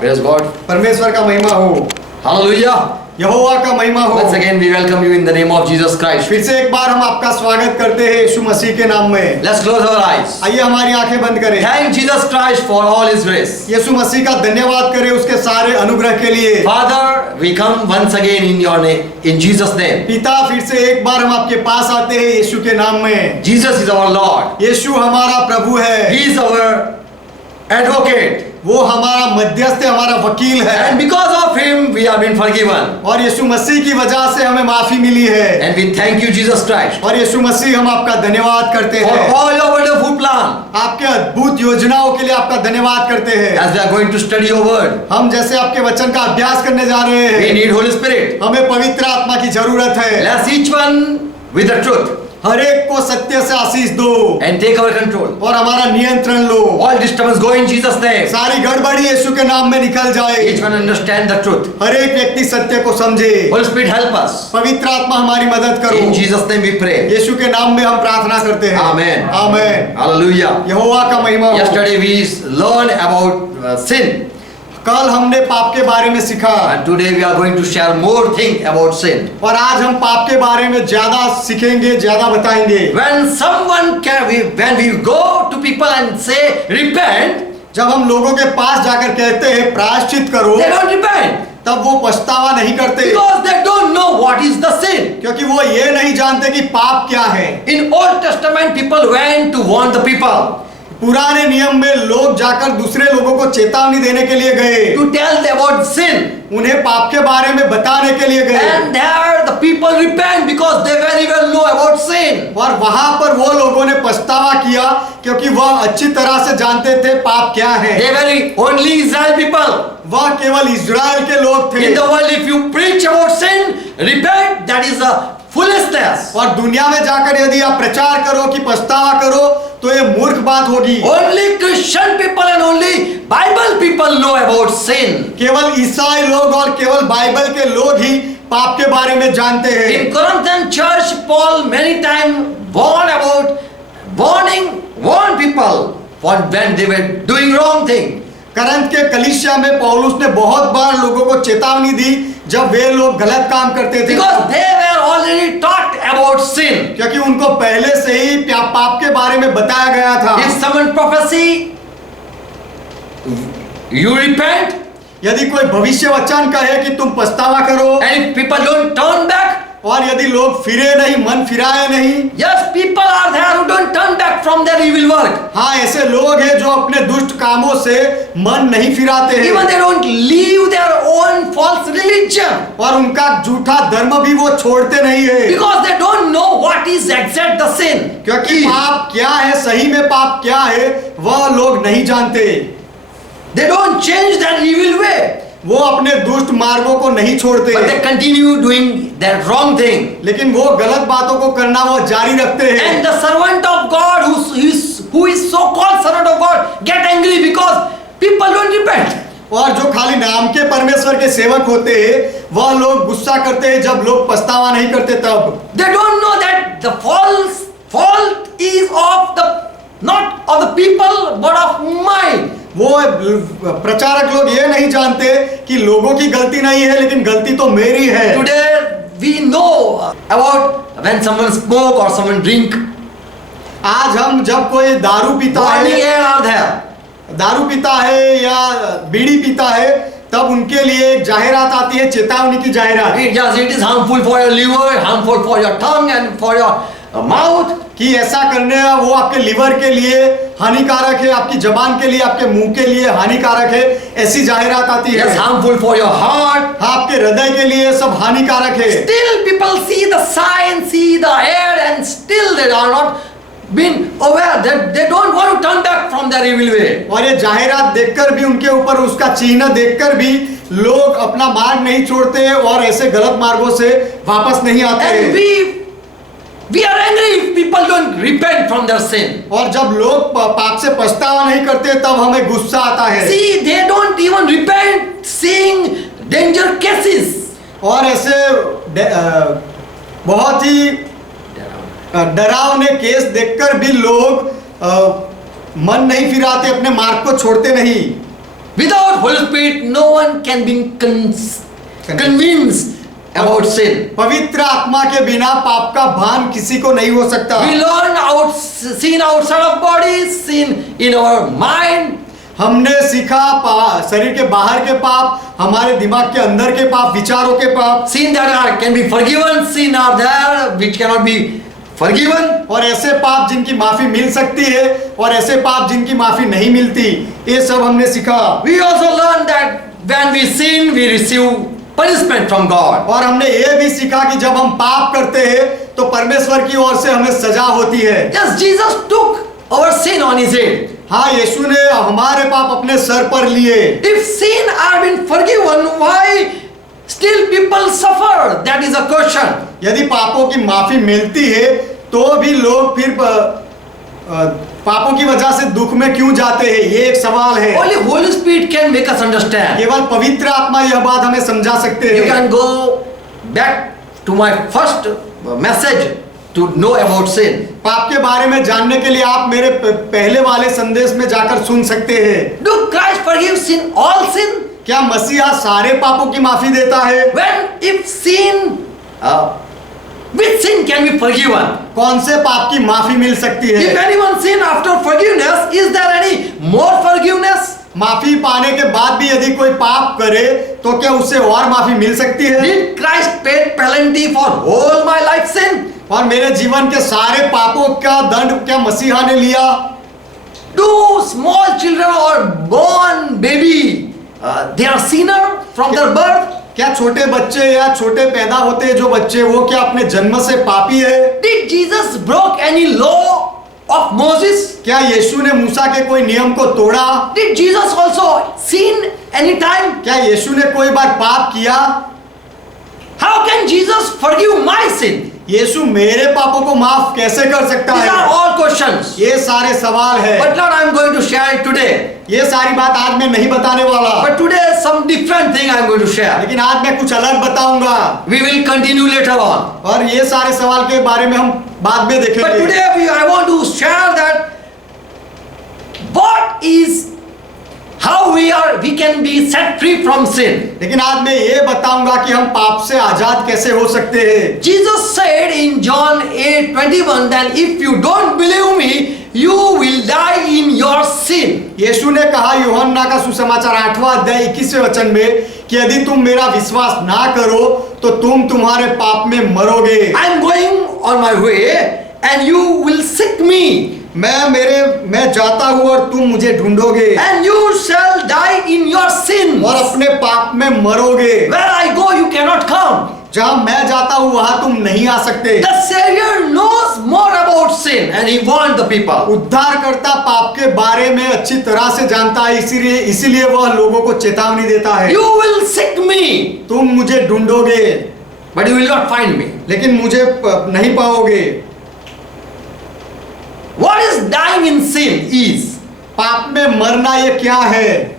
Praise God. परमेश्वर का महिमा हो, Hallelujah. यहोवा का महिमा हो। Once again we welcome you in the name of Jesus Christ. फिर से एक बार हम आपका स्वागत करते हैं यीशु मसीह के नाम में। Let's close our eyes. आइए हमारी आंखें बंद करें। Thank Jesus Christ for all His grace. यीशु मसीह का धन्यवाद करें उसके सारे अनुग्रह के लिए। Father, we come once again in your name, in Jesus' name. पिता, फिर से एक बार हम आपके पास आते हैं यीशु के नाम में। Jesus is our Lord. यीशु हमारा प्रभु है, He is our advocate. वो हमारा मध्यस्थ है, हमारा वकील है। And because of Him, we have been forgiven. और यीशु मसीह की वजह से हमें माफी मिली है। And we thank you, Jesus Christ, और यीशु मसीह हम आपका धन्यवाद करते for हैं। all your wonderful plan. आपके अद्भुत योजनाओं के लिए आपका धन्यवाद करते हैं। As we are going to study your word, हम जैसे आपके वचन का अभ्यास करने जा रहे we हैं, need Holy Spirit. हमें पवित्र आत्मा की जरूरत है। Bless each one with the truth हर एक को सत्य से आशीष दो and take our control. और हमारा नियंत्रण लो। All disturbance go in Jesus' name. सारी गड़बड़ी यीशु के नाम में निकल जाए। Each one understand the truth. हर एक व्यक्ति सत्य को समझे। Holy Spirit help us. पवित्र आत्मा हमारी मदद करो। In Jesus' name we pray. यीशु के नाम में हम प्रार्थना करते हैं। Amen. आमेन। Hallelujah. यहोवा का महिमा हो। Yesterday we learned about sin. कल हमने पाप के बारे में सीखा And today we are going to share more thing about sin. और आज हम पाप के बारे में ज्यादा सीखेंगे, ज्यादा बताएंगे। When we go to people and say repent, जब हम लोगों के पास जाकर कहते हैं प्रायश्चित करो, they don't repent तब वो पछतावा नहीं करते, because they don't know what is the sin. क्योंकि वो ये नहीं जानते कि पाप क्या है। In Old Testament, people went to warn the people, पुराने नियम में लोग जाकर दूसरे लोगों को चेतावनी देने के लिए गए, to tell them about sin. उन्हें पाप के बारे में बताने के लिए गए। And there the people repent because they very well know about sin. और वहां पर वो लोगों ने पछतावा किया क्योंकि वह अच्छी तरह से जानते थे पाप क्या है। They very only Israel people. वह केवल इज़राइल के लोग थे। In the world, if you preach about sin, repent, that is a foolishness. और दुनिया में जाकर यदि आप प्रचार करो कि पछतावा करो तो ये मूर्ख बात होगी। Only Christian people and only Bible people know about sin. केवल ईसाई लोग और केवल बाइबल के लोग ही पाप के बारे में जानते हैं। In Corinthian church, Paul many times warned people for when they were doing wrong thing. करंत के कलीसिया में पौलुस ने बहुत बार लोगों को चेतावनी दी जब वे लोग गलत काम करते थे, Because they were already taught about sin. क्योंकि उनको पहले से ही पाप के बारे में बताया गया था। If someone prophesy, you repent, यदि कोई भविष्य वचन कहे कि तुम पछतावा करो, and if people don't turn back, और यदि लोग फिरे नहीं, मन फिराए नहीं, yes, people are there who don't turn back from their evil work. हाँ, ऐसे लोग हैं जो अपने दुष्ट कामों से मन नहीं फिराते हैं, Even they don't leave their own false religion. और उनका झूठा धर्म भी वो छोड़ते नहीं है, Because they don't know what is exact the sin. क्योंकि पाप क्या है, सही में पाप क्या है, वह लोग नहीं जानते। They don't change their evil way. वो अपने दुष्ट मार्गों को नहीं छोड़ते, But they continue doing that wrong thing. लेकिन वो गलत बातों को करना वो जारी रखते हैं। And the servant of God, who is so-called servant of God, get angry because people don't repent. और जो खाली नाम के परमेश्वर के सेवक होते हैं, वह लोग गुस्सा करते हैं जब लोग पछतावा नहीं करते तब। They don't know that the fault is not of the people but of mine. वो प्रचारक लोग ये नहीं जानते कि लोगों की गलती नहीं है, लेकिन गलती तो मेरी है। Today we know about when someone smoke or someone drink. आज हम जब कोई दारू पीता Warning है, are there. दारू पीता है या बीड़ी पीता है, तब उनके लिए एक जाहिरात आती है, चेतावनी की जाहिरात, It is harmful for your liver, harmful for your tongue and for your mouth. कि ऐसा करने वो आपके लिवर के लिए हानिकारक है, आपकी जबान के लिए, आपके मुंह के लिए हानिकारक है, ऐसी जाहिरात आती है। It's harmful for your heart. आपके हृदय के लिए सब हानिकारक है। Still people see the sign, see the air, and still they are not been aware that they don't want to turn back from their evil way. और ये जाहिरात देखकर भी, उनके ऊपर उसका चिन्ह देखकर भी लोग अपना मार्ग नहीं छोड़ते और ऐसे गलत मार्गों से वापस नहीं आते And हैं। we are angry if people don't repent from their sin. और जब लोग पाप से पछतावा नहीं करते तब हमें गुस्सा आता है। See, they don't even repent seeing danger cases. और ऐसे बहुत ही डरावने केस देखकर भी लोग मन नहीं फिराते, अपने मार्ग को छोड़ते नहीं। Without Holy Spirit, no one can be convinced about sin. पवित्र आत्मा के बिना पाप का भान किसी को नहीं हो सकता। We learn sin outside of body, sin in our mind. हमने सीखा शरीर के बाहर के पाप, हमारे दिमाग के अंदर के पाप, विचारों के पाप। Sin that can be forgiven, sin are there which cannot be forgiven. और ऐसे पाप जिनकी माफी मिल सकती है और ऐसे पाप जिनकी माफी नहीं मिलती, ये सब हमने सीखा। We also learn that when we sin, we receive punishment from God. और हमने ये भी सीखा कि जब हम पाप करते हैं तो परमेश्वर की ओर से हमें सजा होती है। Yes, Jesus took our sin on his head. हाँ, यीशु ने हमारे पाप अपने सर पर लिए। If sin are been forgiven, why still people suffer? That is a question. यदि पापों की माफी मिलती है तो भी लोग फिर पापों की वजह से दुख में क्यों जाते हैं, ये एक सवाल है। Only Holy Spirit can make us understand. केवल पवित्र आत्मा यह बात हमें समझा सकते You हैं। can go back to my first message to know about sin. पाप के बारे में जानने के लिए आप मेरे पहले वाले संदेश में जाकर सुन सकते हैं। Do Christ forgive sin, all sin? क्या मसीहा सारे पापों की माफी देता है? When if sin, which sin can be forgiven? कौन से पाप की माफी मिल सकती है? If anyone sin after forgiveness, is there any more forgiveness? माफी पाने के बाद भी यदि कोई पाप करे तो क्या उससे और माफी मिल सकती है? Did Christ pay penalty for all my life sin? और मेरे जीवन के सारे पापों का दंड क्या मसीहा ने लिया? Do small children or born baby, they are sinner from their birth? क्या छोटे बच्चे या छोटे पैदा होते जो बच्चे वो क्या अपने जन्म से पापी है? Did Jesus broke any law of Moses? क्या यीशु ने मूसा के कोई नियम को तोड़ा? Did Jesus also sin any time? क्या यीशु ने कोई बार पाप किया? How can Jesus forgive my sin? यीशु मेरे पापों को माफ कैसे कर सकता These are है? all questions. ये सारे सवाल है। But not I am going to share it today. ये सारी बात आज मैं नहीं बताने वाला, But today some different thing I am going to share. लेकिन आज मैं कुछ अलग बताऊंगा We will continue later on. और ये सारे सवाल के बारे में हम बाद में But देखेंगे। today I want to share that what is how we can be set free from sin. लेकिन आज मैं ये बताऊंगा कि हम पाप से आजाद कैसे हो सकते हैं। Jesus said in John 8:21 that if you don't believe me, you will die in your sin. यीशु ने कहा यूहन्ना का सुसमाचार 8वां अध्याय 21वें वचन में कि यदि तुम मेरा विश्वास ना करो तो तुम तुम्हारे पाप में मरोगे। I am going on my way and you will seek me. मैं जाता हूँ और तुम मुझे ढूंढोगे And you shall die in your sin. और अपने पाप में मरोगे। Where I go, you cannot come. जहाँ मैं जाता हूँ वहाँ तुम नहीं आ सकते। The Savior knows more about sin and he warned the people. उद्धारकर्ता पाप के बारे में अच्छी तरह से जानता है, इसीलिए वह लोगों को चेतावनी देता है। You will seek me, तुम मुझे ढूंढोगे but you will not find me. लेकिन मुझे नहीं पाओगे। What is dying in sin is, पाप में मरना ये क्या है?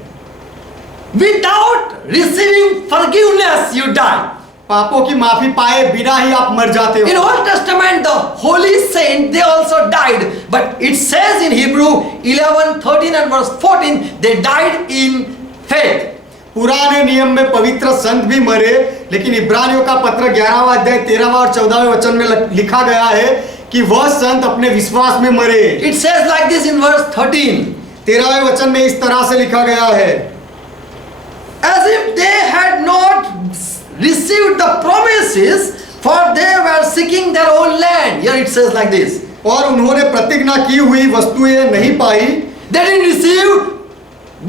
without receiving forgiveness, you die. पापों की माफी पाए बिना ही आप मर जाते In हो। Old Testament, the holy saint, they also died. But it says in Hebrew 11:13 and verse 14, they died in faith. पुराने नियम में पवित्र संत भी मरे, लेकिन इब्रानियों का पत्र 11वां अध्याय 13वां और 14वें वचन में लिखा गया है कि वह संत अपने विश्वास में मरे। It says like this in verse 13. 13वें वचन में इस तरह से लिखा गया है, As if they had not received the promises, for they were seeking their own land. Here it says like this. और उन्होंने प्रतिज्ञा की हुई वस्तुएं नहीं पाई। They didn't receive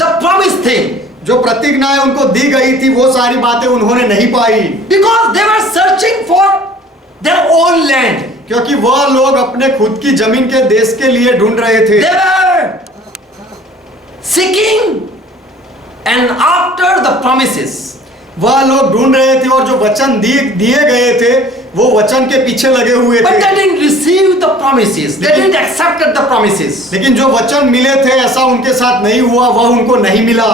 the promised thing. जो प्रतिज्ञाएं उनको दी गई थी वो सारी बातें उन्होंने नहीं पाई, Because they were searching for their own land. क्योंकि वह लोग अपने खुद की जमीन के देश के लिए ढूंढ रहे थे। They were seeking and after the promises. वह लोग ढूंढ रहे थे और जो वचन दिए गए थे वो वचन के पीछे लगे हुए But थे, they didn't receive the promises. They didn't accept the promises. लेकिन जो वचन मिले थे ऐसा उनके साथ नहीं हुआ, वह उनको नहीं मिला।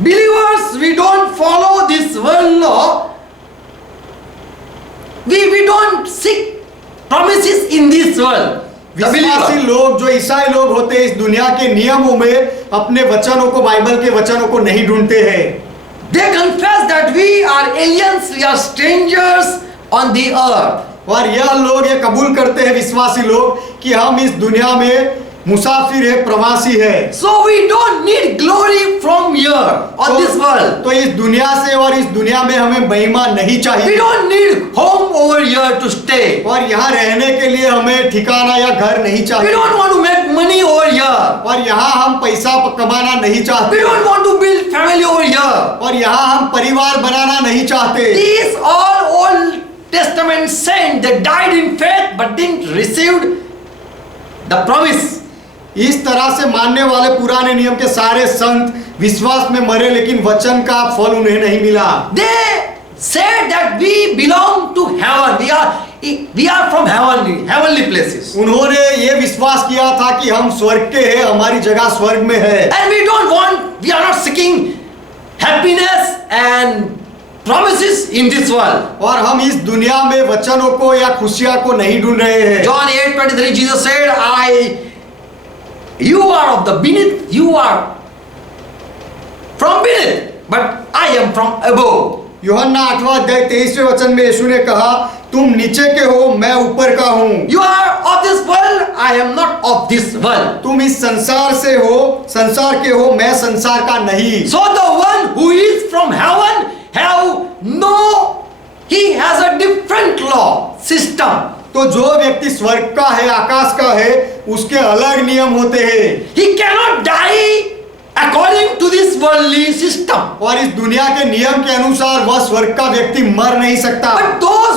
Believers, we don't follow this world law. We don't seek promises in this world. विश्वासी लोग जो ईसाई लोग होते हैं इस दुनिया के नियमों में अपने वचनों को, बाइबल के वचनों को नहीं ढूंढते हैं। They confess that we are aliens, we are strangers on the earth. और यह लोग ये कबूल करते हैं, विश्वासी लोग, कि हम इस दुनिया में मुसाफिर है, प्रवासी है। So we don't need glory from here on this world. तो इस दुनिया से और इस दुनिया में हमें महिमा नहीं We चाहिए, don't need home over here to stay. और यहाँ रहने के लिए हमें ठिकाना या घर नहीं We चाहिए, don't want to make money over here. और यहाँ हम पैसा कमाना नहीं We चाहते, don't want to build family over here. और यहाँ हम परिवार बनाना नहीं चाहते। These all Old Testament saints, they died in faith but didn't receive the promise. इस तरह से मानने वाले पुराने नियम के सारे संत विश्वास में मरे, लेकिन वचन का फल उन्हें नहीं मिला। They said that we belong to heaven. We are from heavenly places. उन्होंने ये विश्वास किया था कि हम स्वर्ग के हैं, हमारी जगह स्वर्ग में है, And we are not seeking happiness and promises in this world. और हम इस दुनिया में वचनों को या खुशियां को नहीं ढूंढ रहे हैं। John 8:23, Jesus said, you are of the beneath, you are from beneath, but I am from above. यूहन्ना 8वां अध्याय 23वें वचन में यीशु ने कहा, तुम नीचे के हो, मैं ऊपर का हूँ। You are of this world, I am not of this world. तुम इस संसार से हो, संसार के हो, मैं संसार का नहीं। So the one who is from heaven he has a different law system. तो जो व्यक्ति स्वर्ग का है, आकाश का है, उसके अलग नियम होते हैं, He cannot die according to this worldly system. और इस दुनिया के नियम के अनुसार वह स्वर्ग का व्यक्ति मर नहीं सकता। But those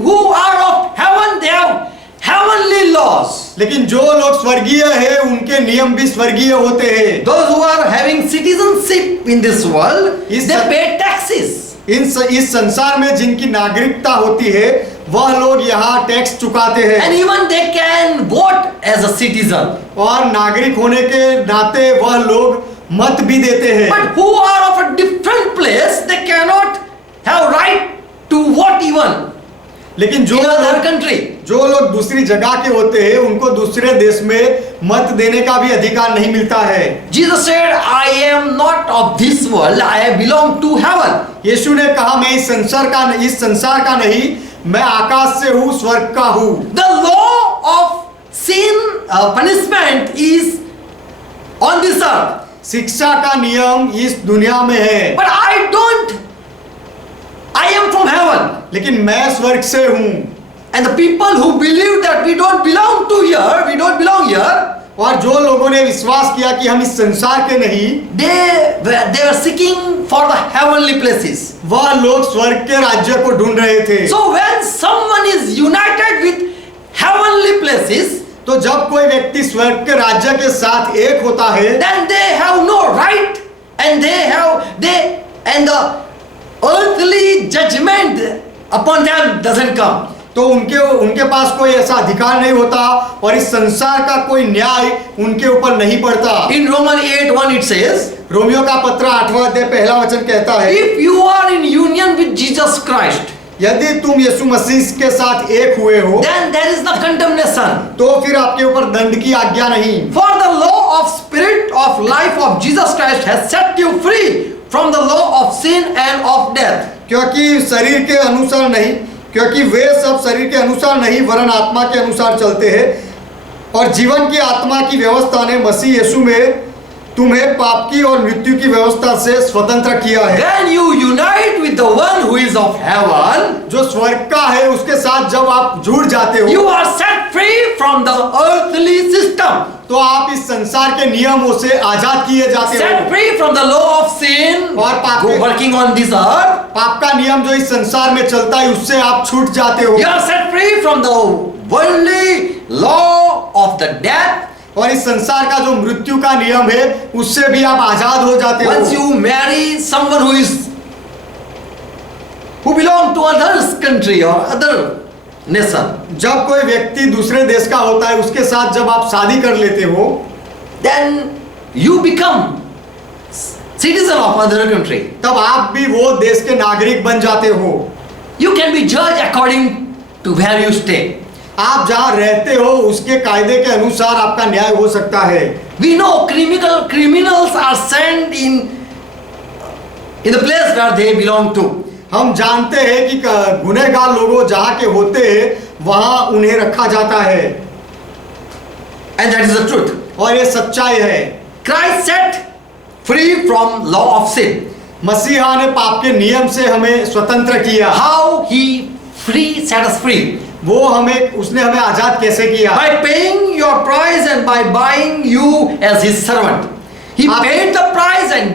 who are of heaven, they have heavenly laws. लेकिन जो लोग स्वर्गीय है, उनके नियम भी स्वर्गीय होते हैं। Those who are having citizenship in this world, they pay taxes. इस संसार में जिनकी नागरिकता होती है, वह लोग यहाँ टैक्स चुकाते हैं, And even they can vote as a citizen. और नागरिक होने के नाते वह लोग मत भी देते हैं। But who are of a different place, they cannot have right to vote even लेकिन in other country. जो लोग दूसरी जगह के होते हैं, उनको दूसरे देश में मत देने का भी अधिकार नहीं मिलता है। Jesus said, I am not of this world, I belong to heaven. यीशु ने कहा, मैं इस संसार का नहीं, मैं आकाश से हूँ, स्वर्ग का हूँ। The law of sin punishment is on this earth. शिक्षा का नियम इस दुनिया में है, But I am from heaven. लेकिन मैं स्वर्ग से हूँ। And the people who believe that we don't belong here, और जो लोगों ने विश्वास किया कि हम इस संसार के नहीं, they were seeking for the heavenly places. वह लोग स्वर्ग के राज्य को ढूंढ रहे थे। So when someone is united with heavenly places, तो जब कोई व्यक्ति स्वर्ग के राज्य के साथ एक होता है, then they have no right, and the earthly judgment upon them doesn't come. तो उनके पास कोई ऐसा अधिकार नहीं होता, और इस संसार का कोई न्याय उनके ऊपर नहीं पड़ता। In Romans 8:1 it says, Romeo का पत्र 8वां अध्याय पहला वचन कहता है, if you are in union with Jesus Christ, यदि तुम यीशु मसीह के साथ एक हुए हो, then there is no condemnation. तो फिर आपके ऊपर दंड की आज्ञा नहीं। For the law of spirit of life of Jesus Christ has set you free from the law of sin and of death. क्योंकि शरीर के अनुसार नहीं, क्योंकि वे सब शरीर के अनुसार नहीं, वरन आत्मा के अनुसार चलते हैं, और जीवन की आत्मा की व्यवस्था ने मसीह यीशु में तुम्हें पाप की और मृत्यु की व्यवस्था से स्वतंत्र किया है। When you unite with the one who is of heaven, जो स्वर्ग का है, उसके साथ जब आप जुड़ जाते हो, you are set free from the earthly system. तो आप इस संसार के नियमों से आजाद किए जाते Set हो, free from the law of sin, और पाप working on this earth. पाप का नियम जो इस संसार में चलता है, उससे आप छूट जाते हो, You are set free from the worldly law of the death. और इस संसार का जो मृत्यु का नियम है, उससे भी आप आजाद हो जाते हो। Once you marry someone who belong to other country or other nation, जब कोई व्यक्ति दूसरे देश का होता है, उसके साथ जब आप शादी कर लेते हो, then you become citizen of other country. तब आप भी वो देश के नागरिक बन जाते हो। You can be judged according to where you stay. आप जहां रहते हो उसके कायदे के अनुसार आपका न्याय हो सकता है। We know criminals are sent in the place where they belong to. हम जानते हैं कि गुनहगार लोगों जहां के होते हैं वहां उन्हें रखा जाता है, And that is the truth. और ये सच्चाई है। Christ set free from law of sin. मसीहा ने पाप के नियम से हमें स्वतंत्र किया। How he set us free? उसने हमें आजाद कैसे किया? By paying your price and by buying you as his servant. He paid the price and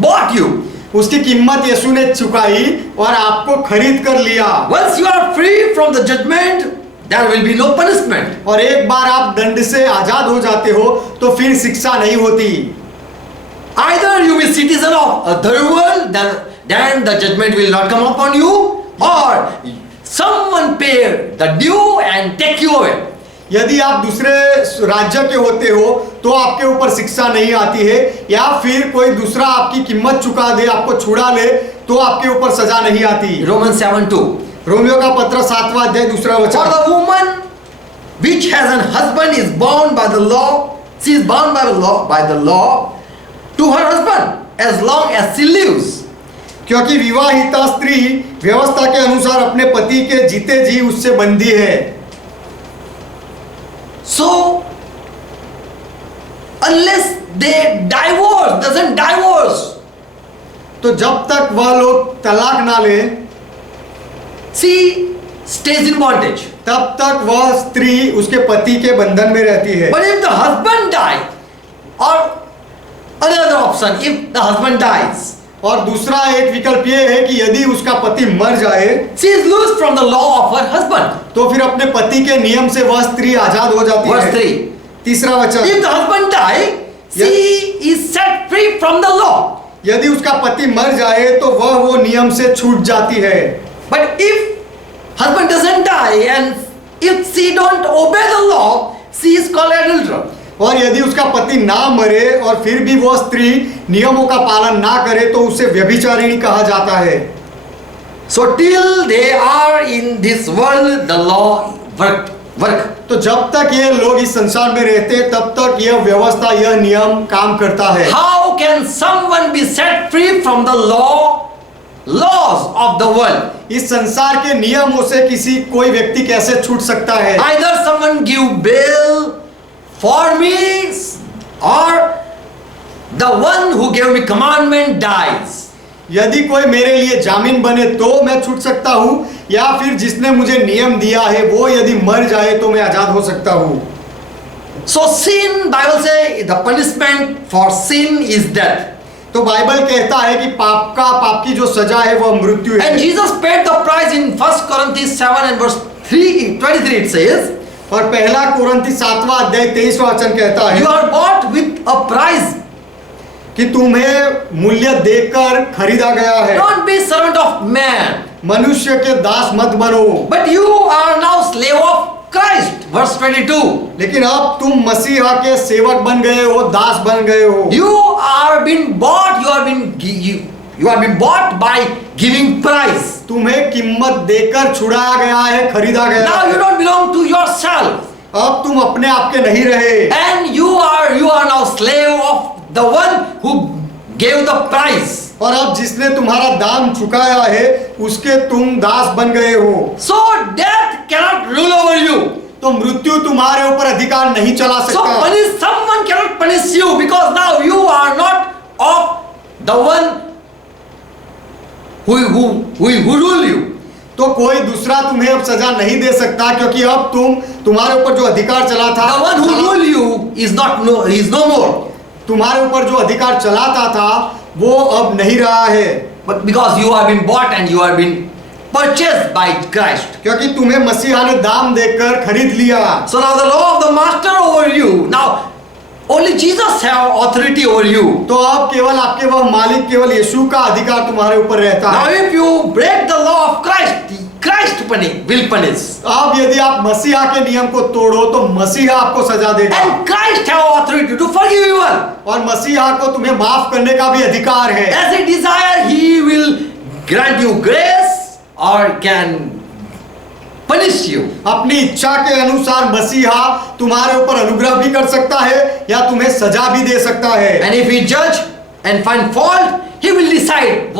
bought you. उसकी कीमत यीशु ने चुकाई और आपको खरीद कर लिया। Once you are free from the judgment, there will be no punishment. और एक बार आप दंड से आजाद हो जाते हो तो फिर शिक्षा नहीं होती। Either you be citizen of other world, then the judgment will not come upon you, or someone pay the due and take you away. यदि आप दूसरे राज्य के होते हो तो आपके ऊपर शिक्षा नहीं आती है, या फिर कोई दूसरा आपकी कीमत चुका दे, आपको छुड़ा ले तो आपके ऊपर सजा नहीं आती। Romans 7:2. रोमियो का पत्र 7वां अध्याय 2 वचन। For the woman which has an husband is bound by the law, she is bound by the law to her husband as long as she lives. क्योंकि विवाहिता स्त्री व्यवस्था के अनुसार अपने पति के जीते जी उससे बंधी है। So unless they doesn't divorce, तो जब तक वह लोग तलाक ना ले she stays in bondage. तब तक वह स्त्री उसके पति के बंधन में रहती है। But if the husband dies, or another option, if the husband dies, और दूसरा एक विकल्प ये है कि यदि उसका पति मर जाए, she is loose from the law of her husband. तो फिर अपने पति के नियम से वह स्त्री आजाद हो जाती Verse है। 3. 3 वचन। If the husband dies, she is set free from the law. यदि उसका पति मर जाए तो वह वो नियम से छूट जाती है। But if husband doesn't die and if she don't obey the law, she is called adulterer. और यदि उसका पति ना मरे और फिर भी वो स्त्री नियमों का पालन ना करे तो उसे व्यभिचारिणी कहा जाता है। So till they are in this world, the law work. तो जब तक ये लोग इस संसार में रहते तब तक यह व्यवस्था, यह नियम काम करता है। How can someone be set free from the laws of the world? इस संसार के नियमों से कोई व्यक्ति कैसे छूट सकता है? Either someone give bail for me, or the one who gave me commandment dies. यदि कोई मेरे लिए जामीन बने तो मैं छूट सकता हूँ, या फिर जिसने मुझे नियम दिया है वो यदि मर जाए तो मैं आजाद हो सकता हूँ। So sin, Bible say the punishment for sin is death. तो बाइबल कहता है कि पाप की जो सजा है वह मृत्यु है। And Jesus paid the price in 1 Corinthians 7 and verse 23 it says, और पहला कुरिन्थी 7वां अध्याय 23वां वचन कहता है, you are bought with a price. कि तुम्हें मूल्य देकर खरीदा गया है। Don't be servant of man, मनुष्य के दास मत बनो, but you are now slave of Christ. Verse 22. लेकिन अब तुम मसीहा के सेवक बन गए हो, दास बन गए हो। You are been bought. You are been bought by giving price. तुम्हें कीमत देकर छुड़ाया गया है, खरीदा गया Now है। you don't belong to yourself, अब तुम अपने आप के नहीं रहे, and you are now slave of the one who gave the price. और अब जिसने तुम्हारा दाम चुकाया है उसके तुम दास बन गए हो। So death cannot rule over you. तो मृत्यु तुम्हारे ऊपर अधिकार नहीं चला So सकता। someone cannot punish you because now you are not of the one who rule you. तो कोई दूसरा तुम्हें अब सजा नहीं दे सकता, क्योंकि अब तुम्हारे ऊपर जो अधिकार चला था, The one who rule you is no more. तुम्हारे ऊपर जो अधिकार चलाता था वो अब नहीं रहा है, But because you have been bought and you have been purchased by Christ. क्योंकि तुम्हें मसीहा ने दाम देकर खरीद लिया। So now the law of the master over you. Now only Jesus have authority over you. तो अब केवल आपके वह मालिक, केवल यीशु का अधिकार तुम्हारे ऊपर रहता Now है। if you break the law of Christ, Christ will punish. अब यदि आप मसीहा के नियम को तोड़ो तो मसीहा आपको सजा देगा, And Christ have authority to forgive you all. और मसीहा को तुम्हें माफ करने का भी अधिकार है। As he desire, he will grant you grace or can punish you. अपनी इच्छा के अनुसार मसीहा तुम्हारे ऊपर अनुग्रह भी कर सकता है या तुम्हें सजा भी दे सकता है। And if he judge and find fault, he will decide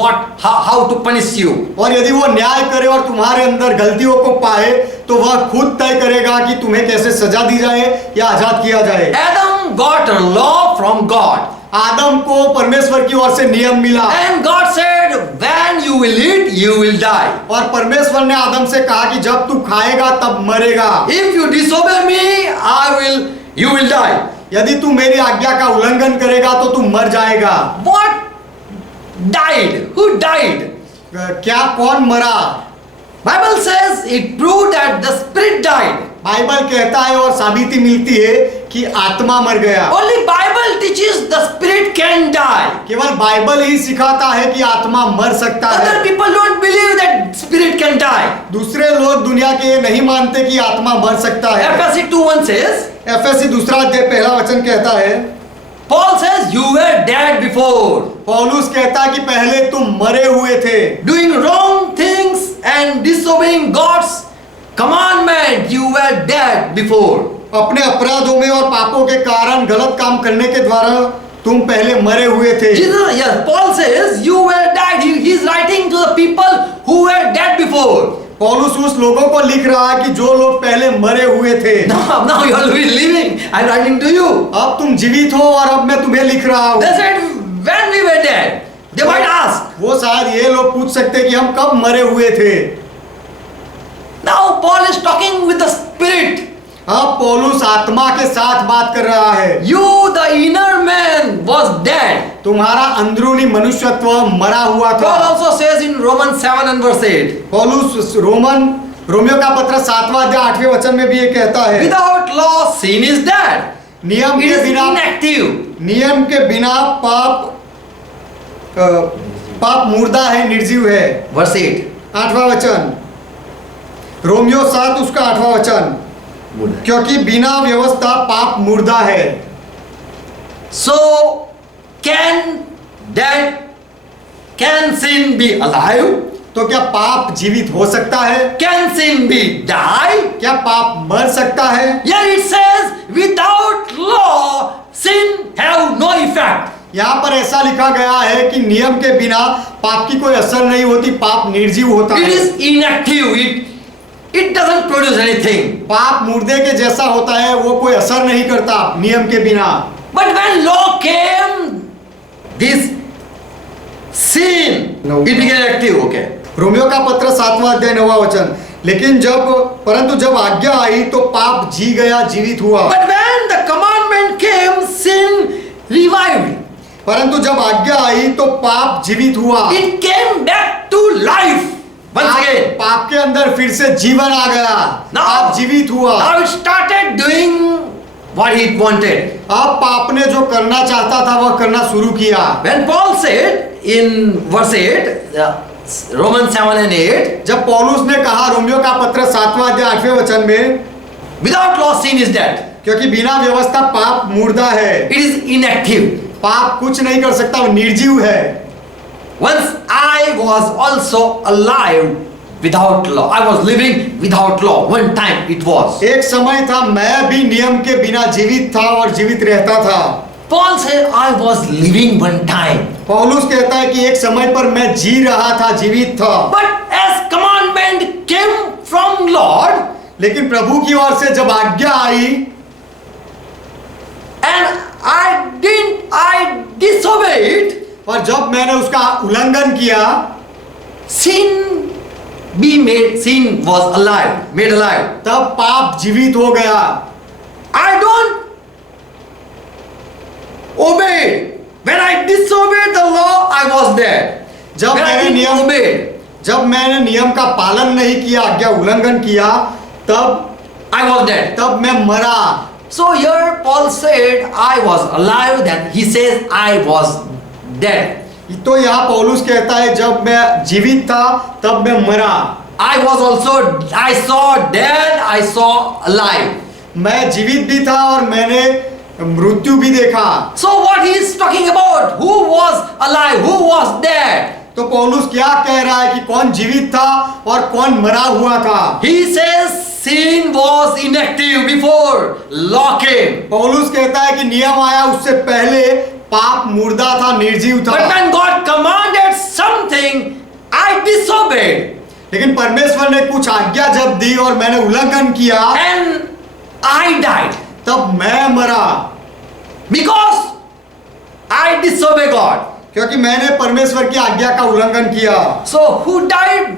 how to punish you. और यदि वो न्याय करे और तुम्हारे अंदर गलतियों को पाए तो वह खुद तय करेगा कि तुम्हें कैसे सजा दी जाए या आजाद किया जाए। Adam got a law from God. आदम को परमेश्वर की ओर से नियम मिला And God said, when you will eat, you will die. और परमेश्वर ने आदम से कहा कि जब तू खाएगा तब मरेगा। If you disobey me, you will die. यदि तू मेरी आज्ञा का उल्लंघन करेगा तो तू मर जाएगा। What died? Who died? क्या कौन मरा? Bible says it proved that the spirit died. Bible कहता है और साबिती मिलती है कि आत्मा मर गया। Only Bible teaches the spirit can die. केवल बाइबल ही सिखाता है कि आत्मा मर सकता Other है। people don't believe that spirit can die. दूसरे लोग दुनिया के ये नहीं मानते कि आत्मा मर सकता है। Ephesians 2:1 says, एफएससी 2 अध्याय 1 वचन कहता है, Paul says, you were dead before, पौलुस कहता है कि पहले तुम मरे हुए थे, doing wrong things and disobeying God's commandment. You were dead before. अपने अपराधों में और पापों के कारण गलत काम करने के द्वारा तुम पहले मरे हुए थे। Jesus, yes, Paul says, you were dead. He is writing to the people who were dead before. पौलुस उस लोगों को लिख रहा है कि जो लोग पहले मरे हुए थे। Now you are living. I am writing to you. अब तुम जीवित हो और अब मैं तुम्हें लिख रहा हूँ। They said, when we were dead, they might ask. वो शायद ये लोग पूछ सकते कि हम कब मरे हुए थे। Now Paul is talking with the spirit. अब पौलुस आत्मा के साथ बात कर रहा है। You, the inner man, was dead. तुम्हारा अंदरूनी मनुष्यत्व मरा हुआ था। Paul also says in Romans 7 and verse 8. पौलुस रोमियो का पत्र 7वां अध्याय 8वें वचन में भी ये कहता है, Without law, sin is dead. नियम It के is बिना inactive. नियम के बिना पाप मुर्दा है, निर्जीव है। Verse 8. 8वां वचन, रोमियो 7 उसका 8वां वचन, क्योंकि बिना व्यवस्था पाप मुर्दा है। So, can sin be alive? तो क्या पाप जीवित हो सकता है? Can sin be die? क्या पाप मर सकता है? Here it says, without law, sin have no effect. यहाँ पर ऐसा लिखा गया है कि नियम के बिना पाप की कोई असर नहीं होती, पाप निर्जीव होता It है। is inactive. It doesn't produce anything. पाप मुर्दे के जैसा होता है, वो कोई असर नहीं करता नियम के बिना। But when law came, this sin, No. it became active. Okay. Romeo का पत्र 7वां अध्याय 9वां वचन, लेकिन परंतु जब आज्ञा आई तो पाप जी गया, जीवित हुआ। But when the commandment came, sin revived. परंतु जब आज्ञा आई तो पाप जीवित हुआ। It came back to life once again. पाप के अंदर फिर से जीवन आ गया, पाप जीवित हुआ। Now it started doing what it wanted. अब पाप ने जो करना चाहता था वह करना शुरू किया। When Paul said in verse 8, Romans 7 and 8, जब पौलुस ने कहा रोमियो का पत्र 7वां अध्याय 8वें वचन में, without law sin is dead. क्योंकि बिना व्यवस्था पाप मुर्दा है, It is inactive. पाप कुछ नहीं कर सकता, वो निर्जीव है। Once I was also alive without law. I was living without law. One time it was. एक समय था मैं भी नियम के बिना जीवित था और जीवित रहता था। Paul said I was living one time. पौलुस कहता है कि एक समय पर मैं जी रहा था, जीवित था। But as commandment came from Lord, लेकिन प्रभु की ओर से जब आज्ञा आई and I disobeyed, और जब मैंने उसका उल्लंघन किया, sin was alive, made alive. तब पाप जीवित हो गया। I don't obey. When I disobeyed the law, I was dead. जब When I मैंने didn't नियम obey, जब मैंने नियम का पालन नहीं किया, आज्ञा उल्लंघन किया, तब I was dead. मैं मरा। So here Paul said I was alive, then he says I was dead. तो यहाँ पौलुस कहता है जब मैं जीवित था तब मैं मरा। I saw dead, I saw alive. मैं जीवित भी था और मैंने मृत्यु भी देखा। So what he is talking about? Who was alive? Who was dead? तो पौलुस क्या कह रहा है कि कौन जीवित था और कौन मरा हुआ था? He says sin was inactive before law came. पौलुस कहता है कि नियम आया उससे पहले पाप मुर्दा था, निर्जीव था। But when God commanded something, I disobeyed. लेकिन परमेश्वर ने कुछ आज्ञा जब दी और मैंने उल्लंघन किया And I died. तब मैं मरा, Because I disobeyed God. क्योंकि मैंने परमेश्वर की आज्ञा का उल्लंघन किया। So who died?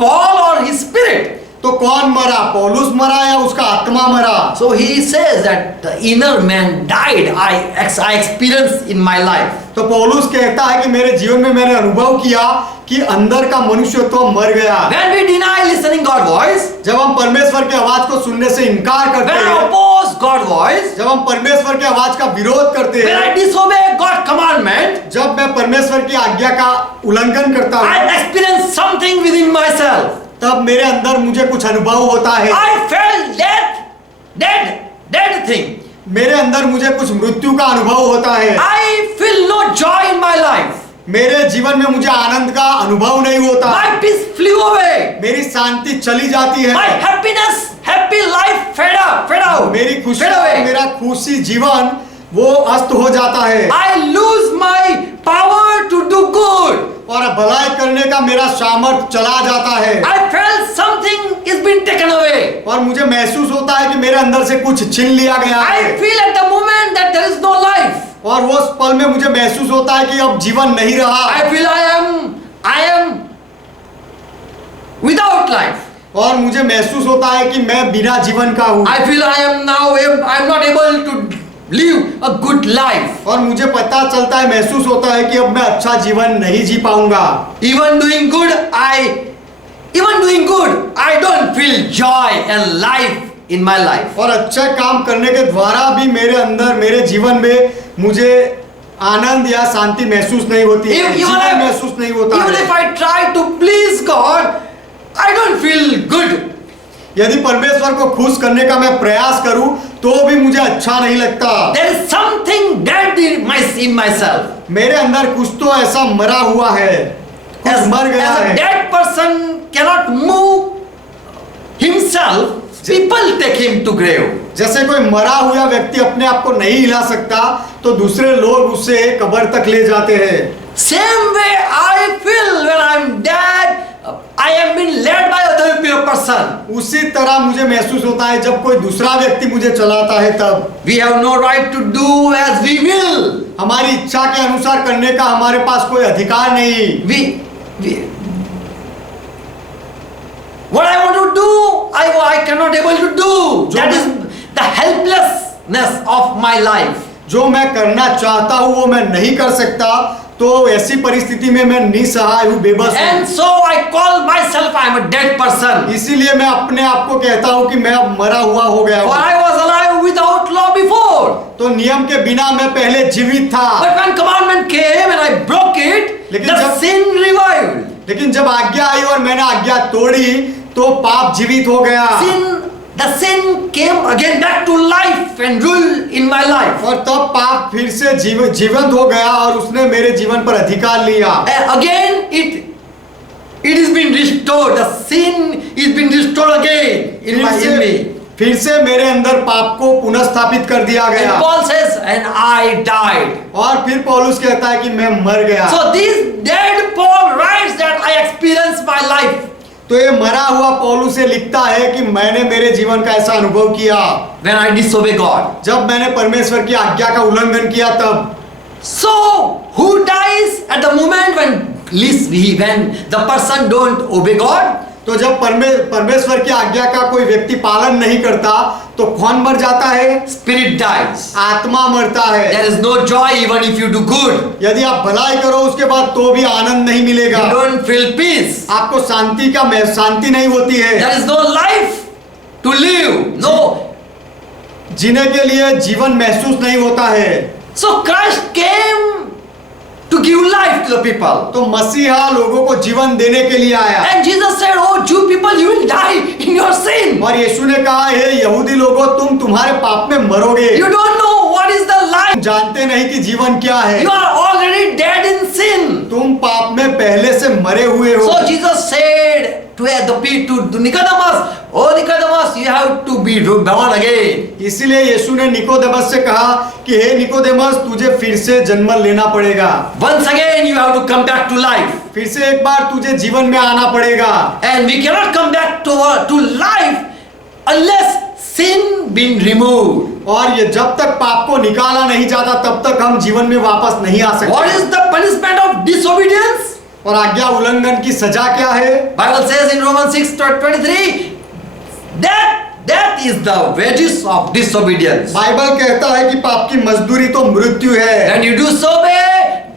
Paul or his spirit? तो कौन मरा, पौलुस मरा या उसका आत्मा मरा? So he says that the inner man died. I experienced in my life. तो पौलुस कहता है कि मेरे जीवन में मैंने अनुभव किया कि अंदर का मनुष्य तो मर गया। When we deny listening God's voice, जब हम परमेश्वर की आवाज को सुनने से इनकार करते when I हैं, oppose God's voice, जब हम परमेश्वर की आवाज का विरोध करते when I हैं, disobey God's commandment, जब मैं परमेश्वर की आज्ञा का उल्लंघन करता I हूँ, experience something within myself. तब मेरे अंदर मुझे कुछ अनुभव होता है। I felt dead thing. मेरे अंदर मुझे कुछ मृत्यु का अनुभव होता है। I feel no joy in my life. मेरे जीवन में मुझे आनंद का अनुभव नहीं होता। My peace flew away. मेरी शांति चली जाती है। My happy life fed out. मेरी खुशी fed और away. मेरा खुशी जीवन वो अस्त हो जाता है I lose my power to do good. और भलाई करने का मेरा सामर्थ चला जाता है I felt something is being taken away. और मुझे महसूस होता है कि मेरे अंदर से कुछ छीन लिया गया I है feel at the moment that there is no life. और वो उस पल में मुझे महसूस होता है कि अब जीवन नहीं रहा I feel I am without life. और मुझे महसूस होता है कि मैं बिना जीवन का हूँ I feel I am not able to live a good life. और मुझे पता चलता है, महसूस होता है कि अब मैं अच्छा जीवन नहीं जी पाऊंगा। Even doing good, I don't feel joy and life in my life. और अच्छा काम करने के द्वारा भी मेरे अंदर मेरे जीवन में मुझे आनंद या शांति महसूस नहीं होती है, जीवन महसूस नहीं होता Even है। if I try to please God, I don't feel good. यदि परमेश्वर को खुश करने का मैं प्रयास करूं तो भी मुझे अच्छा नहीं लगता। There is something dead in myself. मेरे अंदर कुछ तो ऐसा मरा हुआ है, कुछ मर गया As a है। dead person cannot move himself, people take him to grave. जैसे कोई मरा हुआ व्यक्ति अपने आप को नहीं हिला सकता तो दूसरे लोग उसे कब्र तक ले जाते हैं। Same way I feel when I'm dead, I am being led by other person. उसी तरह मुझे महसूस होता है जब कोई दूसरा व्यक्ति मुझे चलाता है तब। We have no right to do as we will. हमारी इच्छा के अनुसार करने का हमारे पास कोई अधिकार नहीं। What I want to do, I cannot able to do. That is the helplessness of my life. जो मैं करना चाहता हूँ वो मैं नहीं कर सकता, तो ऐसी परिस्थिति में मैं निसहाय हूँ, बेबस हूँ। And so I call myself I am a dead person. इसीलिए मैं अपने आप को कहता हूँ कि मैं अब मरा हुआ हो गया For हूँ। I was alive without law before. तो नियम के बिना मैं पहले जीवित था, But when commandment came and I broke it, लेकिन the जब- sin revived. लेकिन जब आज्ञा आई और मैंने आज्ञा तोड़ी तो पाप जीवित हो गया। The sin came again back to life and rule in my life. और तब पाप फिर से जीवंत हो गया और उसने मेरे जीवन पर अधिकार लिया। Again it is been restored. The sin is been restored again in me. फिर से मेरे अंदर पाप को पुनः स्थापित कर दिया गया। And Paul says, and I died. और फिर पौलुस कहता है कि मैं मर गया। So this dead Paul writes that I experienced my life. तो ये मरा हुआ पौलुस से लिखता है कि मैंने मेरे जीवन का ऐसा अनुभव किया When I disobey God. जब मैंने परमेश्वर की आज्ञा का उल्लंघन किया तब। So who dies at the moment when the person don't obey God? तो जब परमेश्वर की आज्ञा का कोई व्यक्ति पालन नहीं करता तो कौन मर जाता है? Spirit dies. आत्मा मरता है। There is no joy even if you do good. यदि आप भलाई करो उसके बाद तो भी आनंद नहीं मिलेगा। You don't feel peace. आपको शांति नहीं होती है। There is no life to live. No. जीने के लिए जीवन महसूस नहीं होता है। So Christ came to give life to the people. तो मसीहा लोगों को जीवन देने के लिए आया। And Jesus said, "Oh, Jew people, you will die in your sin. और यीशु ने कहा, हे यहूदी लोगों, तुम तुम्हारे पाप में मरोगे। You don't know what is the life." जानते नहीं कि जीवन क्या है। You are already dead in sin. तुम पाप में पहले से मरे हुए हो। So Jesus said to Nicodemus, "Oh Nicodemus, you have to be born again." इसीलिए यीशु ने निकोदेमस से कहा कि हे निकोदेमस, तुझे फिर से जन्म लेना पड़ेगा। Once again you have to come back to life. फिर से एक बार तुझे जीवन में आना पड़ेगा। And we cannot come back to life unless sin been removed. और ये जब तक पाप को निकाला नहीं जाता तब तक हम जीवन में वापस नहीं आ सकते। What is the punishment of disobedience? और आज्ञा उल्लंघन की सजा क्या है? Bible says in Romans 6:23 that is the wages of disobedience. Bible कहता है कि पाप की मजदूरी तो मृत्यु है। When you disobey,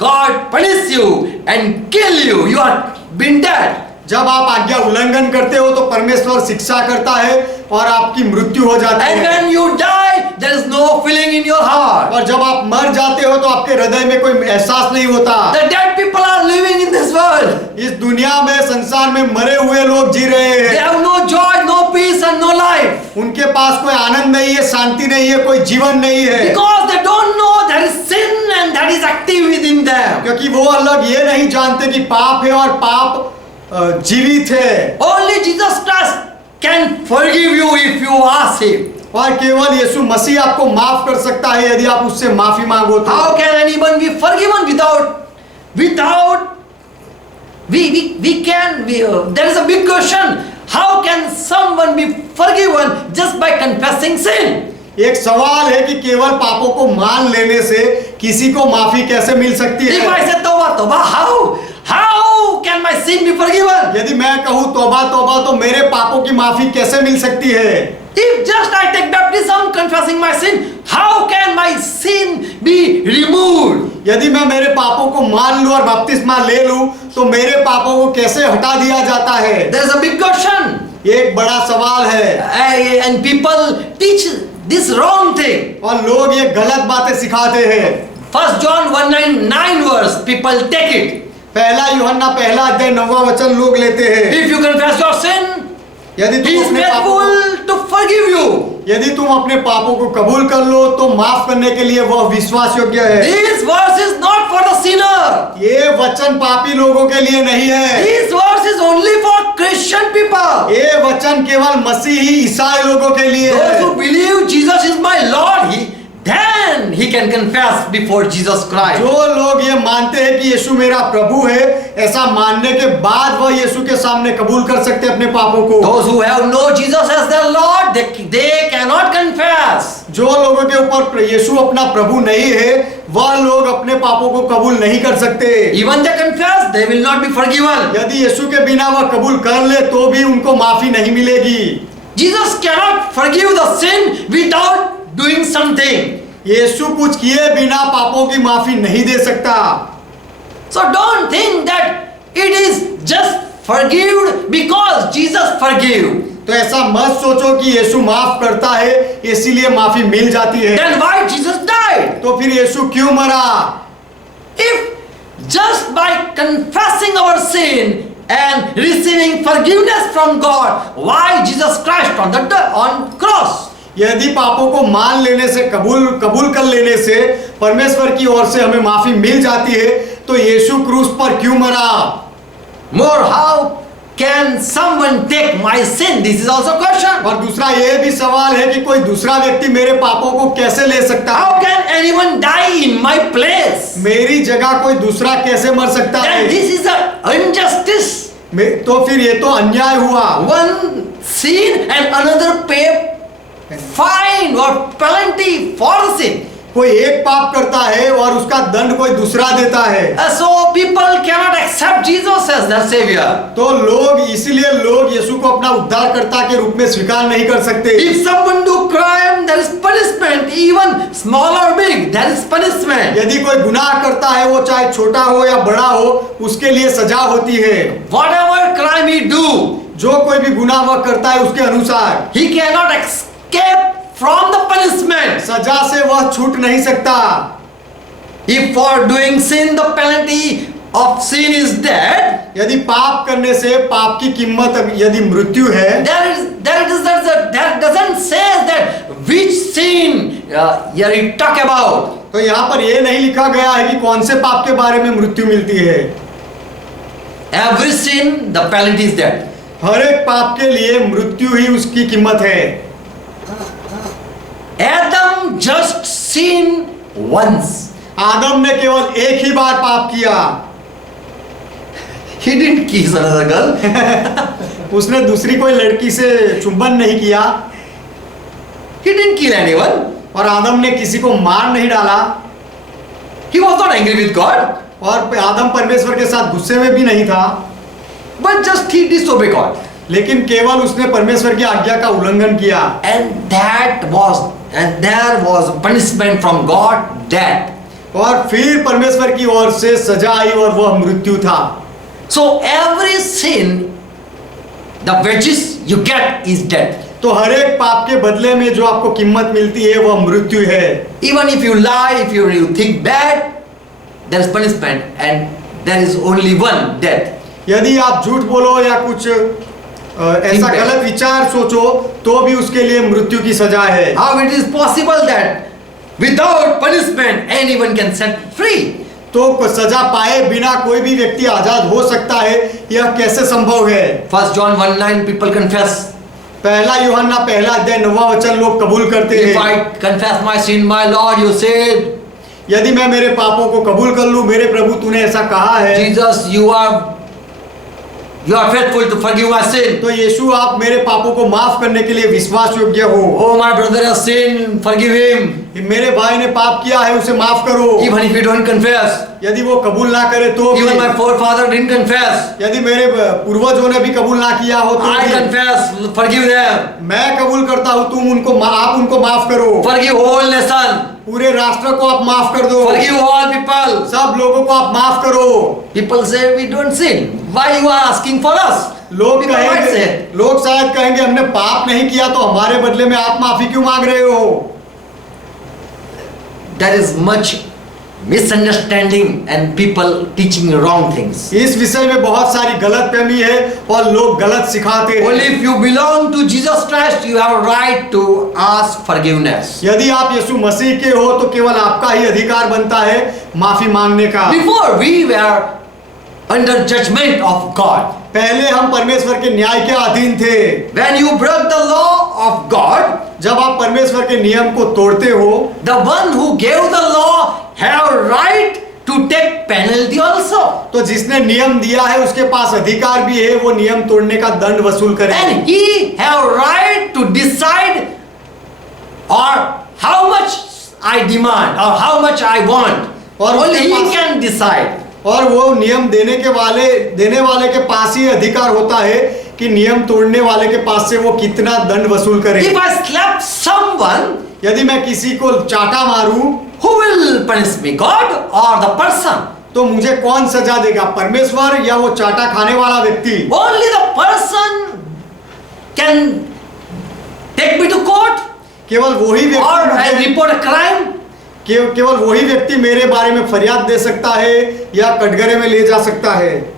God punish you and kill you. You are been dead. जब आप आज्ञा उल्लंघन करते हो तो परमेश्वर शिक्षा करता है और आपकी मृत्यु हो जाती And है। when you die, there is no feeling in your heart. और जब आप मर जाते हो तो आपके हृदय में कोई एहसास नहीं होता। The dead people are living in this world. इस दुनिया में, संसार में मरे हुए लोग जी रहे They हैं। have no joy, no peace and no life. उनके पास कोई आनंद नहीं है, शांति नहीं है, कोई जीवन नहीं है। Because they don't know there is sin and that is active within them. क्योंकि वो अलग ये नहीं जानते कि पाप है और पाप जीवित है। Only Jesus Christ can forgive you if you ask Him. और केवल यीशु मसीह आपको माफ कर सकता है यदि आप उससे माफी मांगो तो। How can anyone be forgiven without there is a big question. How can someone be forgiven just by confessing sin? एक सवाल है कि केवल पापों को मान लेने से किसी को माफी कैसे मिल सकती If है? I say तौबा, how can my sin be forgiven? यदि मैं कहूँ तौबा तौबा तो मेरे पापों की माफी कैसे मिल सकती है? If just I take baptism confessing my sin, how can my sin be removed? यदि मैं मेरे पापों को मान लूं और बपतिस्मा ले लूं तो मेरे पापों को कैसे हटा दिया जाता है? There is a big question. ये एक बड़ा सवाल है। And people teach this wrong thing. और लोग ये गलत बातें सिखाते हैं। 1 John 1:9 verse, people take it. पहला यूहन्ना पहला अध्याय 9वां वचन लोग लेते हैं। If you confess your sin, यदि He तुम is अपने पापों faithful to forgive you. यदि तुम अपने पापों को कबूल कर लो तो माफ करने के लिए वह विश्वास योग्य है। This verse is not for the sinner. ये वचन पापी लोगों के लिए नहीं है। This verse is only for Christian people. ये वचन केवल मसीही ईसाई लोगों के लिए Those है। who believe Jesus is my Lord, then he can confess before Jesus Christ. जो लोग ये मानते हैं कि यीशु मेरा प्रभु है, ऐसा मानने के बाद वह यीशु के सामने कबूल कर सकते हैं अपने पापों को। Those who have no Jesus as their Lord, they cannot confess. जो लोगों के ऊपर यीशु अपना प्रभु नहीं है, वह लोग अपने पापों को कबूल नहीं कर सकते। Even they confess, they will not be forgiven. यदि यीशु के बिना वह कबूल कर ले तो भी उनको माफी नहीं मिलेगी। Jesus cannot forgive the sin without doing something. यीशु कुछ किए बिना पापों की माफी नहीं दे सकता। So don't think that it is just forgive because Jesus forgive. तो ऐसा मत सोचो कि यीशु माफ करता है इसीलिए माफी मिल जाती है। Then why Jesus died? तो फिर यीशु क्यों मरा? If just by confessing our sin and receiving forgiveness from God, why Jesus Christ on cross? यदि पापों को मान लेने से कबूल कर लेने से परमेश्वर की ओर से हमें माफी मिल जाती है तो यीशु क्रूस पर क्यों मरा? More, how can someone take my sin? This is also a question. और दूसरा ये भी सवाल है कि कोई दूसरा व्यक्ति मेरे पापों को कैसे ले सकता है? How can anyone die in my place? मेरी जगह कोई दूसरा कैसे मर सकता है? Then this is an injustice. तो फिर ये तो अन्याय हुआ। One sin and another pay fine or penalty for the sin. कोई एक पाप करता है और उसका दंड कोई दूसरा देता है। So people cannot accept Jesus as their savior. तो लोग इसीलिए लोग यीशु को अपना उद्धारकर्ता के रूप में स्वीकार नहीं कर सकते। If someone do crime, there is punishment. Even small or big, there is punishment. यदि कोई गुनाह करता है वो चाहे छोटा हो या बड़ा हो उसके लिए सजा होती है। Whatever crime he do, जो कोई भी गुनाह वह करता है उसके अनुसार he cannot escape from the punishment. सजा से वह छूट नहीं सकता। If for doing sin the penalty of sin is death, यदि पाप करने से पाप की कीमत यदि मृत्यु है, that doesn't say that which sin here we talk about. तो यहाँ पर ये नहीं लिखा गया है कि कौन से पाप के बारे में मृत्यु मिलती है। Every sin, the penalty is death. हर एक पाप के लिए मृत्यु ही उसकी कीमत है। Adam just sinned once. आदम ने केवल एक ही बार पाप किया। He didn't kiss another girl. उसने दूसरी कोई लड़की से चुंबन नहीं किया He didn't kill anyone. और आदम ने किसी को मार नहीं डाला He was not angry with God, और आदम परमेश्वर के साथ गुस्से में भी नहीं था, but just he disobeyed God. लेकिन केवल उसने परमेश्वर की आज्ञा का उल्लंघन किया। And there was punishment from God, death. और फिर परमेश्वर की ओर से सजा आई और वह मृत्यु था। So every sin, the wages you get is death. तो हर एक पाप के बदले में जो आपको कीमत मिलती है वह मृत्यु है। Even if you lie, if you think bad, there is punishment, and there is only one, death. यदि आप झूठ बोलो या कुछ ऐसा bad. गलत विचार सोचो तो भी उसके लिए मृत्यु की सजा है। How it is possible that without punishment anyone can set free? तो सजा पाए बिना कोई भी व्यक्ति आजाद हो सकता है, यह कैसे संभव है? 1 John 1:9 people confess. पहला यूहन्ना पहला अध्याय 9वां वचन लोग कबूल करते If हैं। I confess my sin, my Lord, you said, यदि मैं मेरे पापों को कबूल कर लूं, मेरे प्रभु तूने ऐसा कहा है, Jesus, you are faithful to forgive my sin. तो यीशु आप मेरे पापों को माफ करने के लिए विश्वास योग्य हो। Oh, my brother has sinned, forgive him. मेरे भाई ने पाप किया है, उसे माफ करो। Even if you don't confess, यदि वो कबूल ना करे तो भी, even my forefather didn't confess, यदि मेरे पूर्वजों ने भी कबूल ना किया हो तो I भी, confess, forgive them. मैं कबूल करता हूँ, आप उनको माफ करो। Forgive whole nation. पूरे राष्ट्र को आप माफ कर दो। Forgive all people. सब लोगों को आप माफ करो। People say we don't sin. Why you are asking for us? लोग People might कहेंगे, say, लोग शायद कहेंगे हमने पाप नहीं किया तो हमारे बदले में आप माफी क्यों मांग रहे हो? there is much misunderstanding and people teaching wrong things. इस विषय में बहुत सारी गलतफहमी है और लोग गलत सिखाते हैं। Only if you belong to Jesus Christ, you have right to ask forgiveness. यदि आप यीशु मसीह के हो तो केवल आपका ही अधिकार बनता है माफी मांगने का। Before we were under judgment of God. पहले हम परमेश्वर के न्याय के अधीन थे। When you broke the law of God, जब आप परमेश्वर के नियम को तोड़ते हो, the one who gave the law have right to take penalty also. तो जिसने नियम दिया है उसके पास अधिकार भी है वो नियम तोड़ने का दंड वसूल करे। And he have right to decide or how much I demand or how much I want. और Only उसके he पास- can decide. और वो नियम देने वाले के पास ही अधिकार होता है कि नियम तोड़ने वाले के पास से वो कितना दंड वसूल करे। If I slap someone, यदि मैं किसी को चाटा मारूं who will punish me, God or the person? तो मुझे कौन सजा देगा, परमेश्वर या वो चाटा खाने वाला व्यक्ति? Only the person can take me to court केवल वही or व्यक्ति I मुझे- report a crime. केवल वही व्यक्ति मेरे बारे में फरियाद दे सकता है या कटघरे में ले जा सकता है।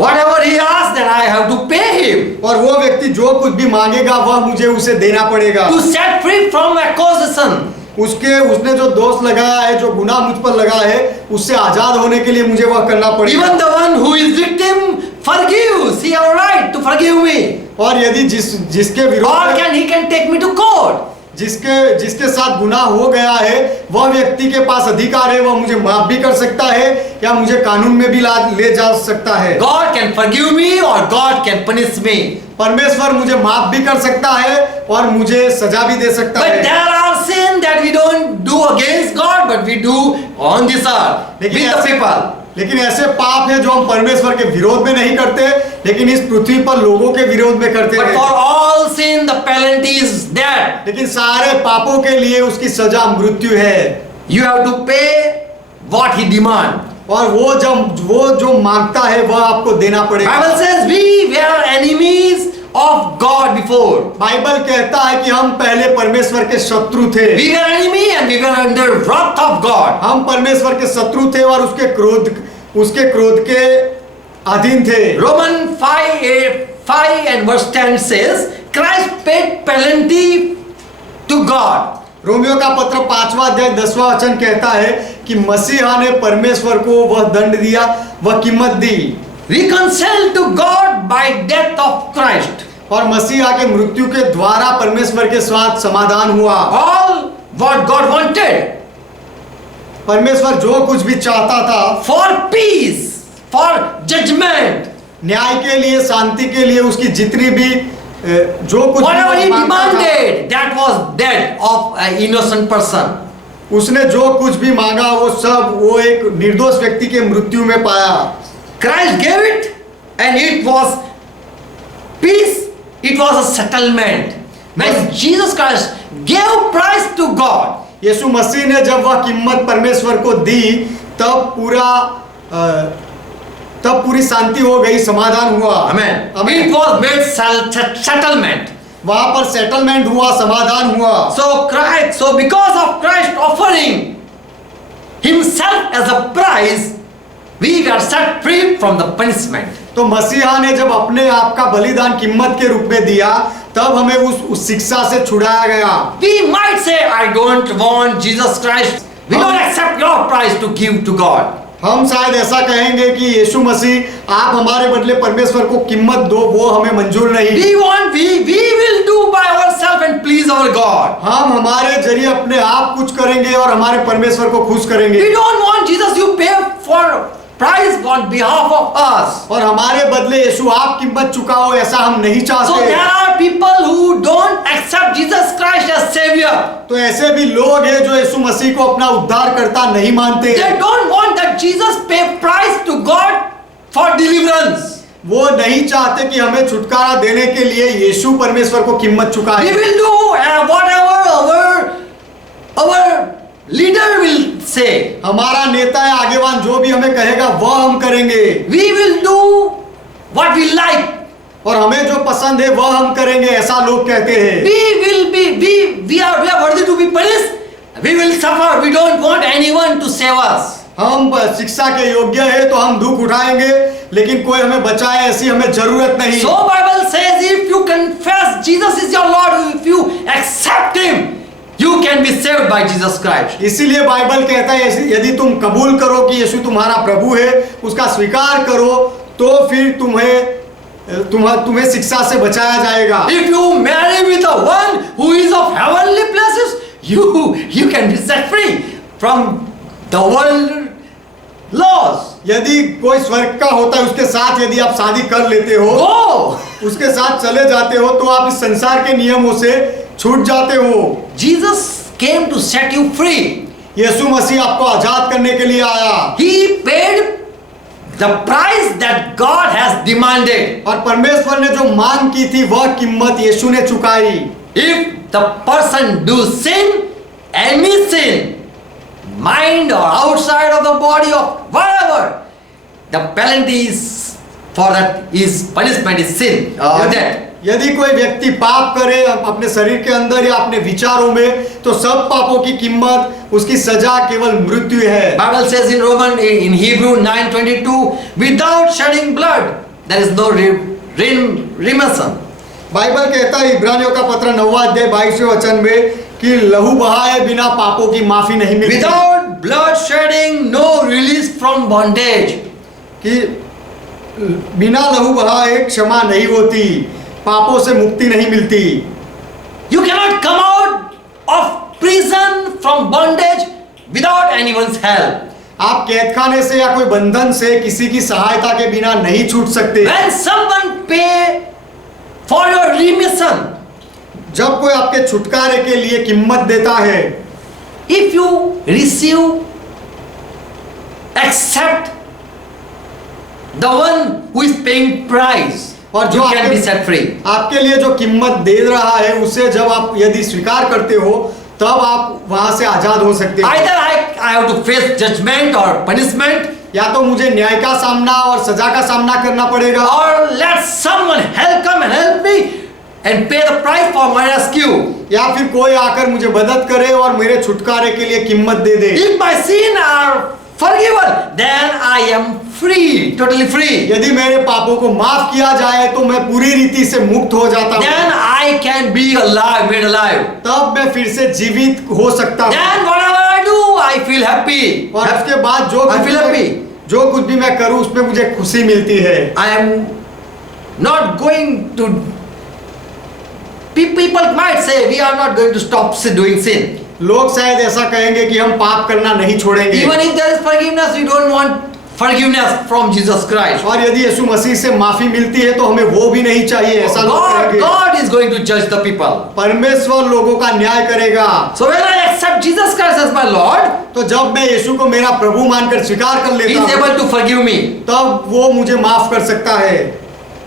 Whatever he asks, then I have to pay him. और वो व्यक्ति जो कुछ भी मांगेगा वह मुझे उसे देना पड़ेगा। To set free from accusation. उसने जो दोष लगाया है, जो गुनाह मुझ पर लगा है, उससे आजाद होने के लिए मुझे वह करना पड़ेगा। Even the one who is victim forgives. He have right to forgive me. और यदि जिसके Or विरोध he can take me to court. जिसके साथ गुनाह हो गया है वह व्यक्ति के पास अधिकार है, वह मुझे माफ भी कर सकता है या मुझे कानून में भी ले जा सकता है। God can forgive me or God can punish me. परमेश्वर मुझे माफ भी कर सकता है और मुझे सजा भी दे सकता But है। there are sin that we don't do against God, but we do on this earth with the people. लेकिन ऐसे पाप है जो हम परमेश्वर के विरोध में नहीं करते, लेकिन इस पृथ्वी पर लोगों के विरोध में करते But हैं। for all sin, the penalty is death. लेकिन सारे पापों के लिए उसकी सजा मृत्यु है। You have to pay what he demand. और वो जो मांगता है वह आपको देना पड़ेगा। Bible says we were enemies of God before. Bible कहता है कि हम पहले परमेश्वर के शत्रु थे। We were enemy and we were under wrath of God. हम परमेश्वर के शत्रु थे और उसके क्रोध के अधीन थे। Romans 5 and verse 10 says, Christ paid penalty to God. Romeo का पत्र 5वां अध्याय 10वां वचन कहता है कि मसीहा ने परमेश्वर को वह दंड दिया, वह कीमत दी, reconciled to God by death of Christ. और मसीहा के मृत्यु के द्वारा परमेश्वर के साथ समाधान हुआ। All what God wanted परमेश्वर जो कुछ भी चाहता था, for peace, for judgment, न्याय के लिए, शांति के लिए, उसकी जितनी भी जो कुछ whatever भी he मांगता था, demanded, that was death of an innocent person. उसने जो कुछ भी मांगा वो सब वो एक निर्दोष व्यक्ति के मृत्यु में पाया। Christ gave it, and it was peace, it was a settlement. When Jesus Christ gave price to God, यीशु मसीह ने जब वह कीमत परमेश्वर को दी, तब पूरी शांति हो गई, समाधान हुआ। amen. Amen. It was made settlement. वहां पर सेटलमेंट हुआ, समाधान हुआ। So because of Christ offering himself as a price, we were set free from the punishment. तो मसीहा ने जब अपने आप का बलिदान कीमत के रूप में दिया, तब हमें उस शिक्षा से छुड़ाया गया। We might say, I don't want Jesus Christ. We don't accept your price to give to God. हम शायद ऐसा कहेंगे कि यीशु मसीह आप हमारे बदले परमेश्वर को कीमत दो, वो हमें मंजूर नहीं। We will do by ourselves and please our God. हम हमारे जरिए अपने आप कुछ करेंगे और हमारे परमेश्वर को खुश करेंगे। We don't want Jesus, you pay for price on behalf of us. और हमारे बदले यीशु आप कीमत चुकाओ, ऐसा हम नहीं So चाहते। there are people who don't accept Jesus Christ as Savior. तो ऐसे भी लोग हैं जो यीशु मसीह को अपना उद्धारकर्ता नहीं मानते। They don't want that Jesus pay price to God for deliverance. वो नहीं चाहते कि हमें छुटकारा देने के लिए यीशु परमेश्वर को कीमत We चुकाए। will do whatever our leader will say. हमारा नेता या आगेवान जो भी हमें कहेगा वह हम करेंगे, We will do what we like. और हमें जो पसंद है वह हम करेंगे, ऐसा लोग कहते हैं। We are worthy to be punished. We will suffer. We don't want anyone to save us. हम शिक्षा के योग्य है तो हम दुख उठाएंगे, लेकिन कोई हमें बचाए ऐसी हमें जरूरत नहीं। So Bible says, if you confess Jesus is your Lord, if you accept Him, you can be saved by Jesus Christ. इसीलिए बाइबल कहता है यदि तुम कबूल करो कि यीशु तुम्हारा प्रभु है, उसका स्वीकार करो, तो फिर तुम्हें शिक्षा से बचाया जाएगा। If you marry with the one who is of heavenly places, you can be set free from the world laws. यदि कोई स्वर्ग का होता है उसके साथ यदि आप शादी कर लेते हो, Go. उसके साथ चले जाते हो, तो आप इस संसार के नियमों से छूट जाते हो। Jesus came to set you free. यीशु मसीह आपको आजाद करने के लिए आया। He paid the price that God has demanded. और परमेश्वर ने जो मांग की थी वह कीमत यीशु ने चुकाई। If the person do sin, any sin, mind or outside of the body or whatever, the penalty is for that is punishment is sin or death. यदि कोई व्यक्ति पाप करे अपने शरीर के अंदर या अपने विचारों में, तो सब पापों की कीमत, उसकी सजा केवल मृत्यु है। Bible says in Hebrew 9:22, without shedding blood there is no remission. Bible कहता है इब्रानियों का पत्र 9वां अध्याय 22वें वचन में कि लहू बहाए बिना पापों की माफी नहीं मिलती। Without blood shedding no release from bondage. कि बिना लहू बहाए क्षमा नहीं होती, पापों से मुक्ति नहीं मिलती। You cannot come out of prison from bondage without anyone's help. आप कैद खाने से या कोई बंधन से किसी की सहायता के बिना नहीं छूट सकते। When someone pay for your remission, जब कोई आपके छुटकारे के लिए कीमत देता है, if you receive, accept the one who is paying price, और you जो can be set free. आपके लिए जो कीमत दे रहा है उसे जब आप यदि स्वीकार करते हो, तब आप वहां से आजाद हो सकते हैं। Either I have to face judgment or punishment, या तो मुझे न्याय का सामना और सजा का सामना करना पड़ेगा, or let someone come and help me and pay the price for my rescue. या फिर कोई आकर मुझे मदद करे और मेरे छुटकारे के लिए कीमत दे दे। If my sin are forgiven, then I am free, totally free. यदि मेरे पापों को माफ किया जाए तो मैं पूरी रीति से मुक्त हो जाता हूँ। Then I I can be alive, made alive. तब मैं फिर से जीवित हो सकता हूँ। Then whatever I do, I feel happy. और उसके बाद I feel happy. जो कुछ भी मैं करूँ उसमें मुझे खुशी मिलती है। I am not going to. People might say we are not going to stop doing sin. लोग शायद ऐसा कहेंगे कि हम पाप करना नहीं छोड़ेंगे। Even if there is forgiveness, we don't want forgiveness from Jesus Christ. और यदि यीशु मसीह से माफी मिलती है तो हमें वो भी नहीं चाहिए, ऐसा लोग कहेंगे। God is going to judge the people. परमेश्वर लोगों का न्याय करेगा। So when I accept Jesus Christ as my Lord, तो जब मैं यीशु को मेरा प्रभु मानकर स्वीकार कर He लेता is हूँ, able to forgive me. तब वो मुझे माफ कर सकता है।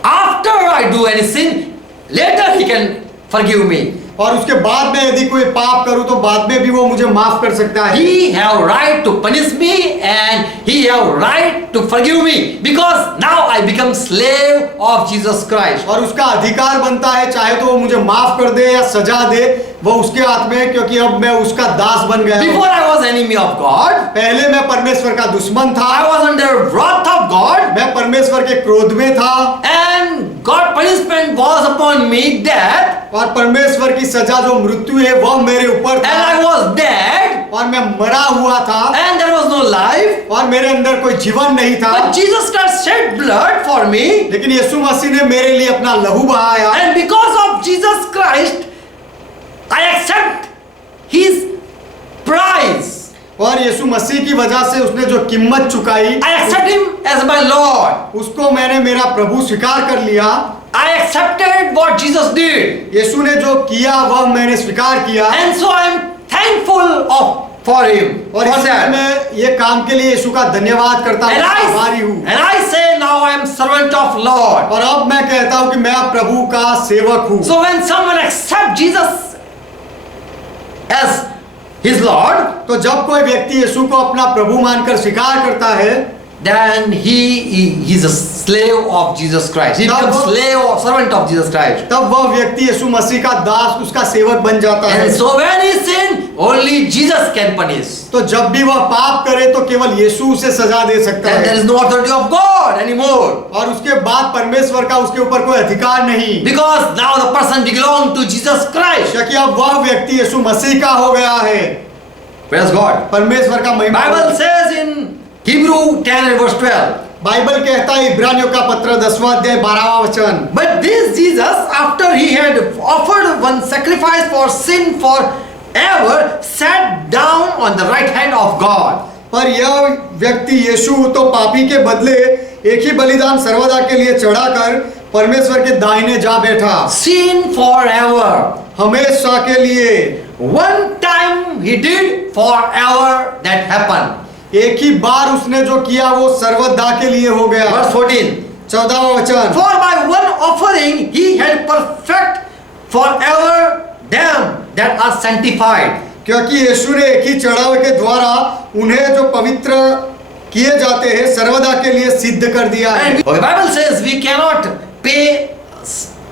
After I do any sin, later He can forgive me. और उसके बाद में यदि कोई पाप करूं तो बाद में भी वो मुझे माफ कर सकता है। He have right to punish me and He have right to forgive me because now I become slave of Jesus Christ. और उसका अधिकार बनता है, चाहे तो वो मुझे माफ कर दे या सजा दे, वो उसके हाथ में है, क्योंकि अब मैं उसका दास बन गया हूं। Before I was enemy of God. पहले मैं परमेश्वर का दुश्मन था। I was under wrath of God. मैं परमेश्वर के क्रोध में था। And God punishment was upon me, death. और परमेश्वर की सजा जो मृत्यु है वह मेरे ऊपर था। And I was dead. और मैं मरा हुआ था। And there was no life. और मेरे अंदर कोई जीवन नहीं था। But Jesus Christ shed blood for me. लेकिन यीशु मसीह ने मेरे लिए अपना लहू बहाया। And because of Jesus Christ, I accept His price. और यीशु मसीह की वजह से उसने जो कीमत चुकाई, I accept Him as my Lord. उसको मैंने मेरा प्रभु स्वीकार कर लिया। I accepted what Jesus did. यीशु ने जो किया वह मैंने स्वीकार किया। And so I am thankful for Him. और For इसलिए that. मैं ये काम के लिए यीशु का धन्यवाद करता हूँ, आभारी हूँ। And I say now I am servant of Lord. और अब मैं कहता हूँ कि मैं प्रभु का सेवक हूँ। So when someone accepts Jesus as his Lord, तो जब कोई व्यक्ति यीशु को अपना प्रभु मानकर स्वीकार करता है, then he is a slave of Jesus Christ. He becomes slave or servant of Jesus Christ. तब वह व्यक्ति यीशु मसीह का दास, उसका सेवक बन जाता है। And so when he sin, only Jesus can punish. तो जब भी वह पाप करे तो केवल यीशु उसे सजा दे सकता And there है। is no authority of God anymore. और उसके बाद परमेश्वर का उसके ऊपर कोई अधिकार नहीं, Because now the person belongs to Jesus Christ. क्योंकि अब वह व्यक्ति यीशु मसीह का हो गया है। Praise God. परमेश्वर का महिमा। Bible says in Hebrew 10 and verse 12. Bible कहता है इब्रानियों का पत्र 10वां अध्याय 12वां वचन, But this Jesus, after he had offered one sacrifice for sin forever, sat down on the right hand of God. पर यह व्यक्ति यीशु तो पापी के बदले एक ही बलिदान सर्वदा के लिए चढ़ाकर परमेश्वर के दाहिने जा बैठा। Sin forever. हमेशा के लिए। One time he did, forever that happened. एक ही बार उसने जो किया वो सर्वदा के लिए हो गया। Verse 14. 14वां वचन, For by one offering he had perfect forever them that are sanctified. क्योंकि यीशु ने एक ही चढ़ावे के द्वारा उन्हें जो पवित्र किए जाते हैं सर्वदा के लिए सिद्ध कर दिया है। And the Bible says we cannot pay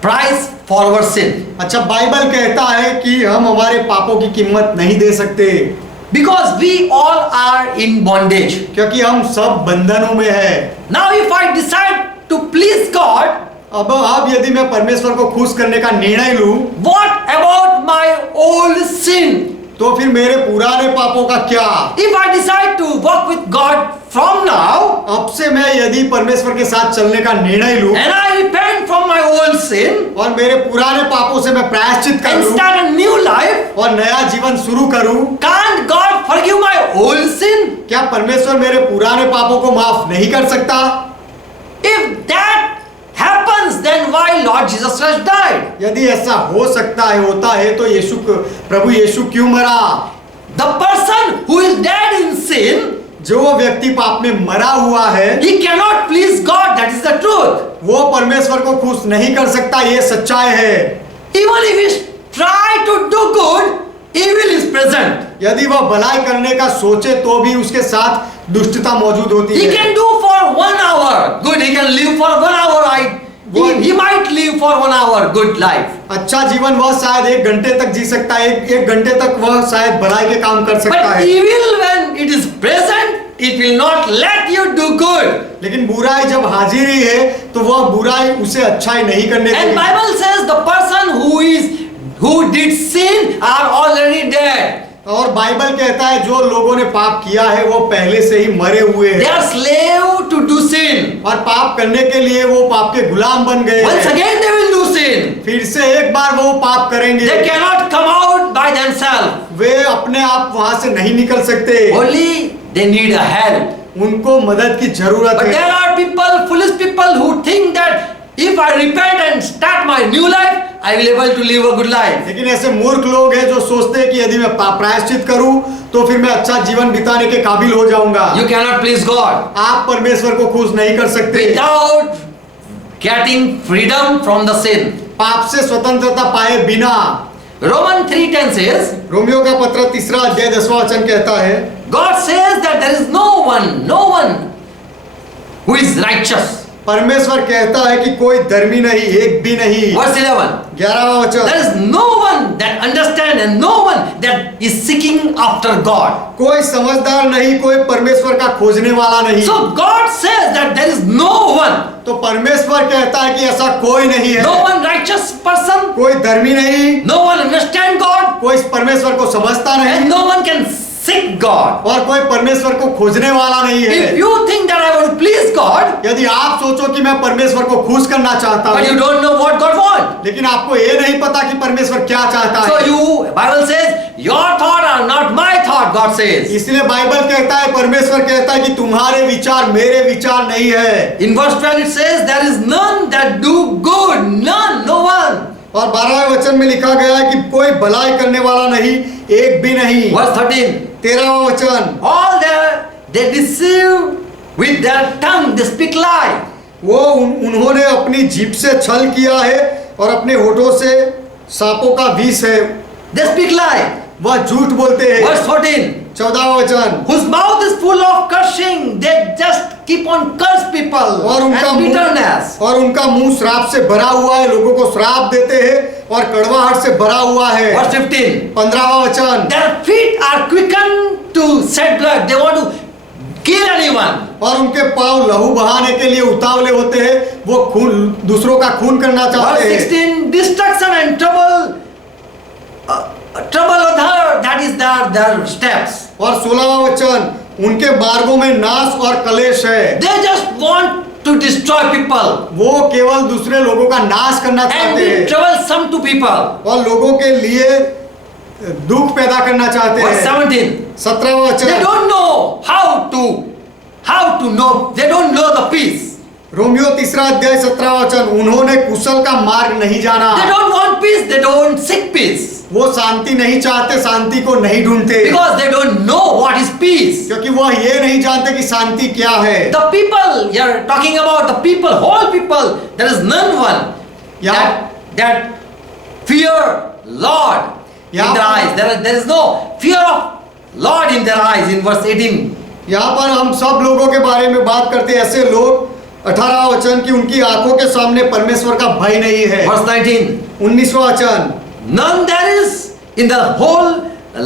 price for our sin. अच्छा, बाइबल कहता है कि हम हमारे पापों की कीमत नहीं दे सकते, Because we all are in bondage. क्योंकि हम सब बंधनों में है। Now if I decide to please God, अब यदि मैं परमेश्वर को खुश करने का निर्णय लूं, what about my old sin? तो फिर मेरे पुराने पापों का क्या? If I decide to walk with God from now, अब से मैं यदि परमेश्वर के साथ चलने का निर्णय लूं and I repent from my old sin और मेरे पुराने पापों से मैं प्रायश्चित and करूं start a new life, और नया जीवन शुरू करूं, can't God forgive my old sin? क्या परमेश्वर मेरे पुराने पापों को माफ नहीं कर सकता? If that happens, then why Lord Jesus Christ died? यदि ऐसा हो सकता है, होता है, तो प्रभु यीशु क्यों मरा? The person who is dead in sin, जो वो व्यक्ति पाप में मरा हुआ है, he cannot please God. That is the truth. वो परमेश्वर को खुश नहीं कर सकता, ये सच्चाई है। Even if he try to do good, evil is present. यदि वह भलाई करने का सोचे तो भी उसके साथ दुष्टता मौजूद होती He है। can do for 1 hour good. He can live for 1 hour. He might live for 1 hour good life. अच्छा जीवन वह शायद 1 घंटे तक जी सकता है, एक घंटे तक वह शायद भलाई के काम कर सकता But है, evil, when it is present, it will not let you do good. लेकिन बुराई जब हाजिरी है तो वह बुराई उसे अच्छाई नहीं करने And देगी। Bible says the person who is are already dead. और बाइबल कहता है जो लोगों ने पाप किया है वो पहले से ही मरे हुए They हैं are slave to do sin. और पाप करने के लिए वो पाप के गुलाम बन गए Once हैं। again they will do sin. फिर से एक बार वो पाप करेंगे, They cannot come out by themselves. वे अपने आप वहां से नहीं निकल सकते, Only they need a help. उनको मदद की जरूरत But है। there are people, foolish people who think that if I repent and start my new life, I will able to live a good life. लेकिन ऐसे मूर्ख लोग हैं जो सोचते हैं कि यदि मैं प्रायश्चित करूं तो फिर मैं अच्छा जीवन बिताने के काबिल हो जाऊंगा। You cannot please God आप परमेश्वर को खुश नहीं कर सकते without getting freedom from the sin. पाप से स्वतंत्रता पाए बिना। Romans 3:10 says, रोमियो का पत्र 3 अध्याय 10वां वचन कहता है, God says that there is no one who is righteous. परमेश्वर कहता है कि कोई धर्मी नहीं, एक भी नहीं। Verse 11. 11वां वचन, There is no one that understands and no one that is seeking after God. कोई समझदार नहीं, कोई परमेश्वर का खोजने वाला नहीं। So God says that there is no one, तो परमेश्वर कहता है कि ऐसा कोई नहीं है, no one righteous person, कोई धर्मी नहीं, no one understand God, कोई परमेश्वर को समझता and नहीं no one can seek God. और कोई परमेश्वर को खोजने वाला नहीं If है। you think that I want to please God, यदि आप सोचो कि मैं परमेश्वर को खुश करना चाहता but you हूँ, don't know what God wants, लेकिन आपको ये नहीं पता कि परमेश्वर क्या चाहता so है, Bible says, your thought are not my thought, God says. इसलिए बाइबल कहता है, परमेश्वर कहता है कि तुम्हारे विचार मेरे विचार नहीं है। In verse 12 it says, there is none that do good, none, no one. और 12वें वचन में लिखा गया है कि कोई भलाई करने वाला नहीं, एक भी नहीं। Verse 13, 13वां वचन, all they deceive with their tongue, they speak lie. वो उन्होंने अपनी जीभ से छल किया है और अपने होठों से सांपों का विष है, They speak lie. वह झूठ बोलते हैं। Verse 14, 14वां वचन, whose mouth is full of cursing, they just keep on curse people और उनका and मुंह bitterness. और उनका मुंह श्राप से भरा हुआ है, लोगों को श्राप देते हैं और कड़वाहट से भरा हुआ है। Verse 15, 15वां वचन, their feet are quickened to shed blood, they want to kill anyone. और उनके पांव लहू बहाने के लिए उतावले होते हैं, वो खून दूसरों का खून करना Verse चाहते हैं। 16, destruction and trouble of her, that is their steps. और 16वां वचन, उनके मार्गों में नाश और कलेश है, They just want to destroy people वो केवल दूसरे लोगों का नाश करना and चाहते be हैं troublesome to people. और लोगों के लिए दुख पैदा करना चाहते Verse हैं। 17, 17वां they वचन, don't know how to know, they don't know the peace. Romeo 3 अध्याय 17वां वचन, उन्होंने कुशल का मार्ग नहीं जाना, They don't want peace, they don't seek peace वो शांति नहीं चाहते, शांति को नहीं ढूंढते, because they don't know what is peace. क्योंकि वह ये नहीं जानते कि शांति क्या है। The people, you are talking about the people, whole people, there is none one Yeah. that fear Lord Yeah. in their eyes. There is no fear of Lord in their eyes in verse 18. यहाँ पर हम सब लोगों के बारे में बात करते हैं, ऐसे लोग 18वां वचन की उनकी आंखों के सामने परमेश्वर का भय नहीं है। Verse 19. 19वां वचन, None there is in the whole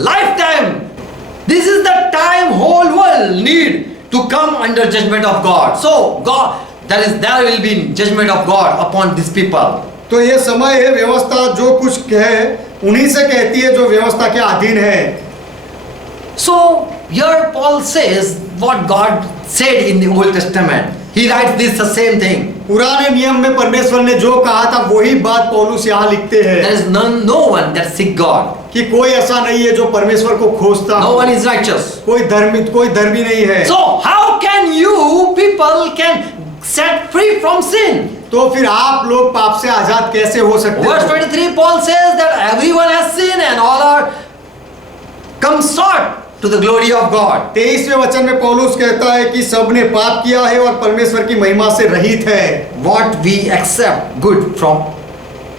lifetime. This is the time whole world need to come under judgment of God. So God, there will be judgment of God upon these people. तो ये समय है, व्यवस्था जो कुछ है उन्हीं से कहती है जो व्यवस्था के अधीन है। So here Paul says what God said in the Old Testament. He writes this the same thing. पुराने नियम में परमेश्वर ने जो कहा था वही बात पौलुस यहाँ लिखते There हैं is no one that seek God. कि कोई ऐसा नहीं है जो परमेश्वर को खोजता No हो, one is righteous. कोई धर्मी नहीं है। So how can you people can set free from sin? तो फिर आप लोग पाप से आजाद कैसे हो सकते Verse हो? 23 Paul says that everyone has sinned and all are come short to the glory of God. 23वें वचन में पौलुस कहता है कि सबने पाप किया है और परमेश्वर की महिमा से रहित है। What we accept good from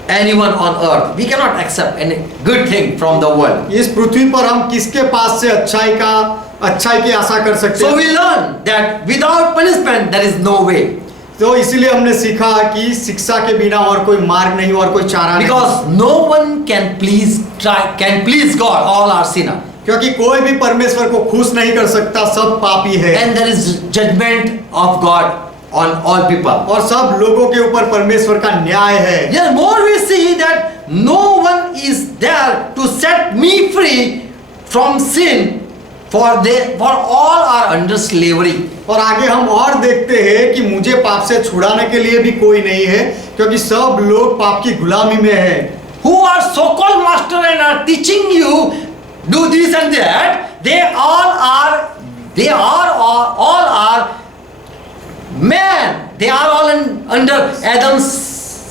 anyone on earth, we cannot accept any good thing from the world. इस पृथ्वी पर हम किसके पास से अच्छाई की आशा कर सकते So हैं? we learn that without punishment there is no way. तो इसीलिए हमने सीखा कि शिक्षा के बिना और कोई मार्ग नहीं और कोई चारा नहीं, Because no one can please God, all are sinner. क्योंकि कोई भी परमेश्वर को खुश नहीं कर सकता, सब पापी है And there is judgment of God on all people. और सब लोगों के ऊपर परमेश्वर का न्याय है। Yes, more we see that no one is there to set me free from sin, for all are under slavery. और आगे हम और देखते हैं कि मुझे पाप से छुड़ाने के लिए भी कोई नहीं है, क्योंकि सब लोग पाप की गुलामी में है। Who are so-called master and are teaching you do this and that, they all are man. They are all under Adam's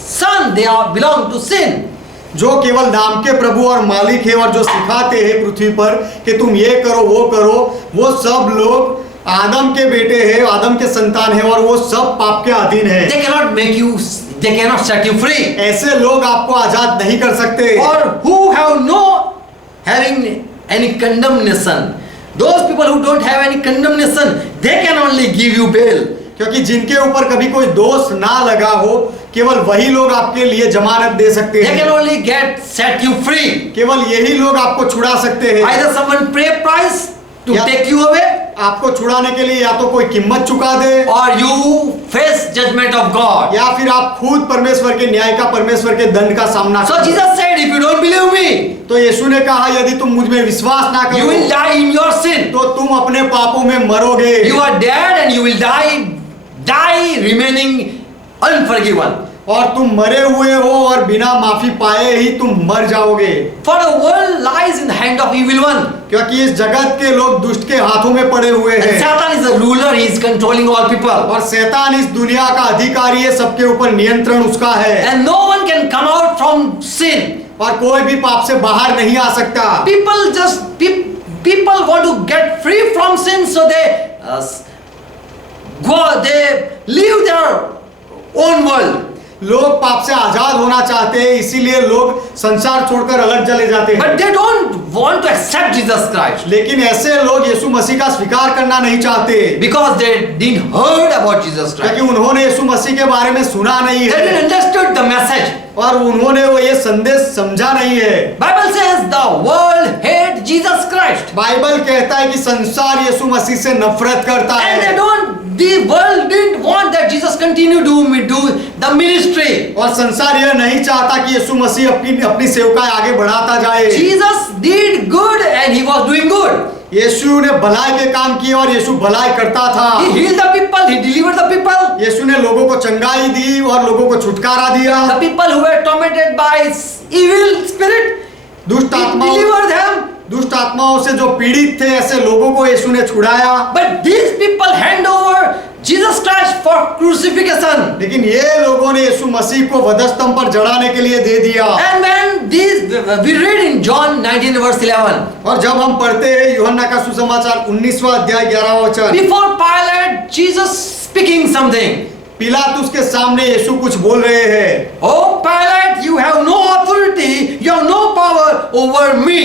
son. They are belong to sin. जो केवल नाम के प्रभु और मालिक है और जो सिखाते हैं पृथ्वी पर कि तुम ये करो वो करो, वो सब लोग आदम के बेटे हैं, आदम के संतान हैं, और वो सब पाप के अधीन है। They cannot set you free. ऐसे लोग आपको आजाद नहीं कर सकते। Or who have having any condemnation. Those people who don't have any condemnation, they can only give you bail. क्योंकि जिनके ऊपर कभी कोई दोष ना लगा हो, केवल वही लोग आपके लिए जमानत दे सकते They हैं। can only set you free. केवल यही लोग आपको छुड़ा सकते हैं। Either someone pay price to Yeah. take you away, आपको छुड़ाने के लिए या तो कोई कीमत चुका दे, or you face judgment of God. या फिर आप खुद परमेश्वर के न्याय का, परमेश्वर के दंड का सामना So करो। Jesus said, if you don't believe me, तो यीशु ने कहा यदि तुम मुझ में विश्वास ना you will करो die in your sin. तो तुम अपने पापों में मरोगे। You are dead and you will die remaining unforgiven. और तुम मरे हुए हो और बिना माफी पाए ही तुम मर जाओगे। For the world lies in the hand of evil one. क्योंकि इस जगत के लोग दुष्ट के हाथों में पड़े हुए And हैं, Satan is the ruler, he is controlling all people. और शैतान इस दुनिया का अधिकारी है, सबके ऊपर नियंत्रण उसका है, And no one can come out from sin. और कोई भी पाप से बाहर नहीं आ सकता। People want to get free from sin, so they live their own world. लोग पाप से आजाद होना चाहते हैं, इसीलिए लोग संसार छोड़कर अलग चले जाते हैं। But they don't want to accept Jesus Christ लेकिन ऐसे लोग यीशु मसीह का स्वीकार करना नहीं चाहते, because they didn't heard about Jesus Christ. क्योंकि उन्होंने यीशु मसीह के बारे में सुना नहीं They है, didn't understood the message. और उन्होंने वो ये संदेश समझा नहीं है। Bible says the world hate Jesus Christ. Bible कहता है कि संसार यीशु मसीह से नफरत करता And है, the world didn't want that Jesus continue to do the ministry. और संसार यह नहीं चाहता कि यीशु मसीह अपनी सेवकाई आगे बढ़ाता जाए। Jesus did good and he was doing good. यीशु ने भलाई के काम किए और यीशु भलाई करता था। He healed the people, he delivered the people. यीशु ने लोगों को चंगाई दी और लोगों को छुटकारा दिया। The people who were tormented by evil spirit, दुष्ट he आत्माओं delivered them. दुष्ट आत्माओं से जो पीड़ित थे, ऐसे लोगों को यीशु ने छुड़ाया। But these people hand over Jesus Christ for crucifixion. लेकिन ये लोगों ने यीशु मसीह को वधस्तंभ पर जड़ाने के लिए दे दिया। And when we read in John 19 verse 11. और जब हम पढ़ते हैं यूहन्ना का सुसमाचार 19वां अध्याय 11वां वचन, Before Pilate, Jesus speaking something. पिलातुस के सामने यीशु कुछ बोल रहे हैं। Oh Pilate, you have no authority, you have no power over me.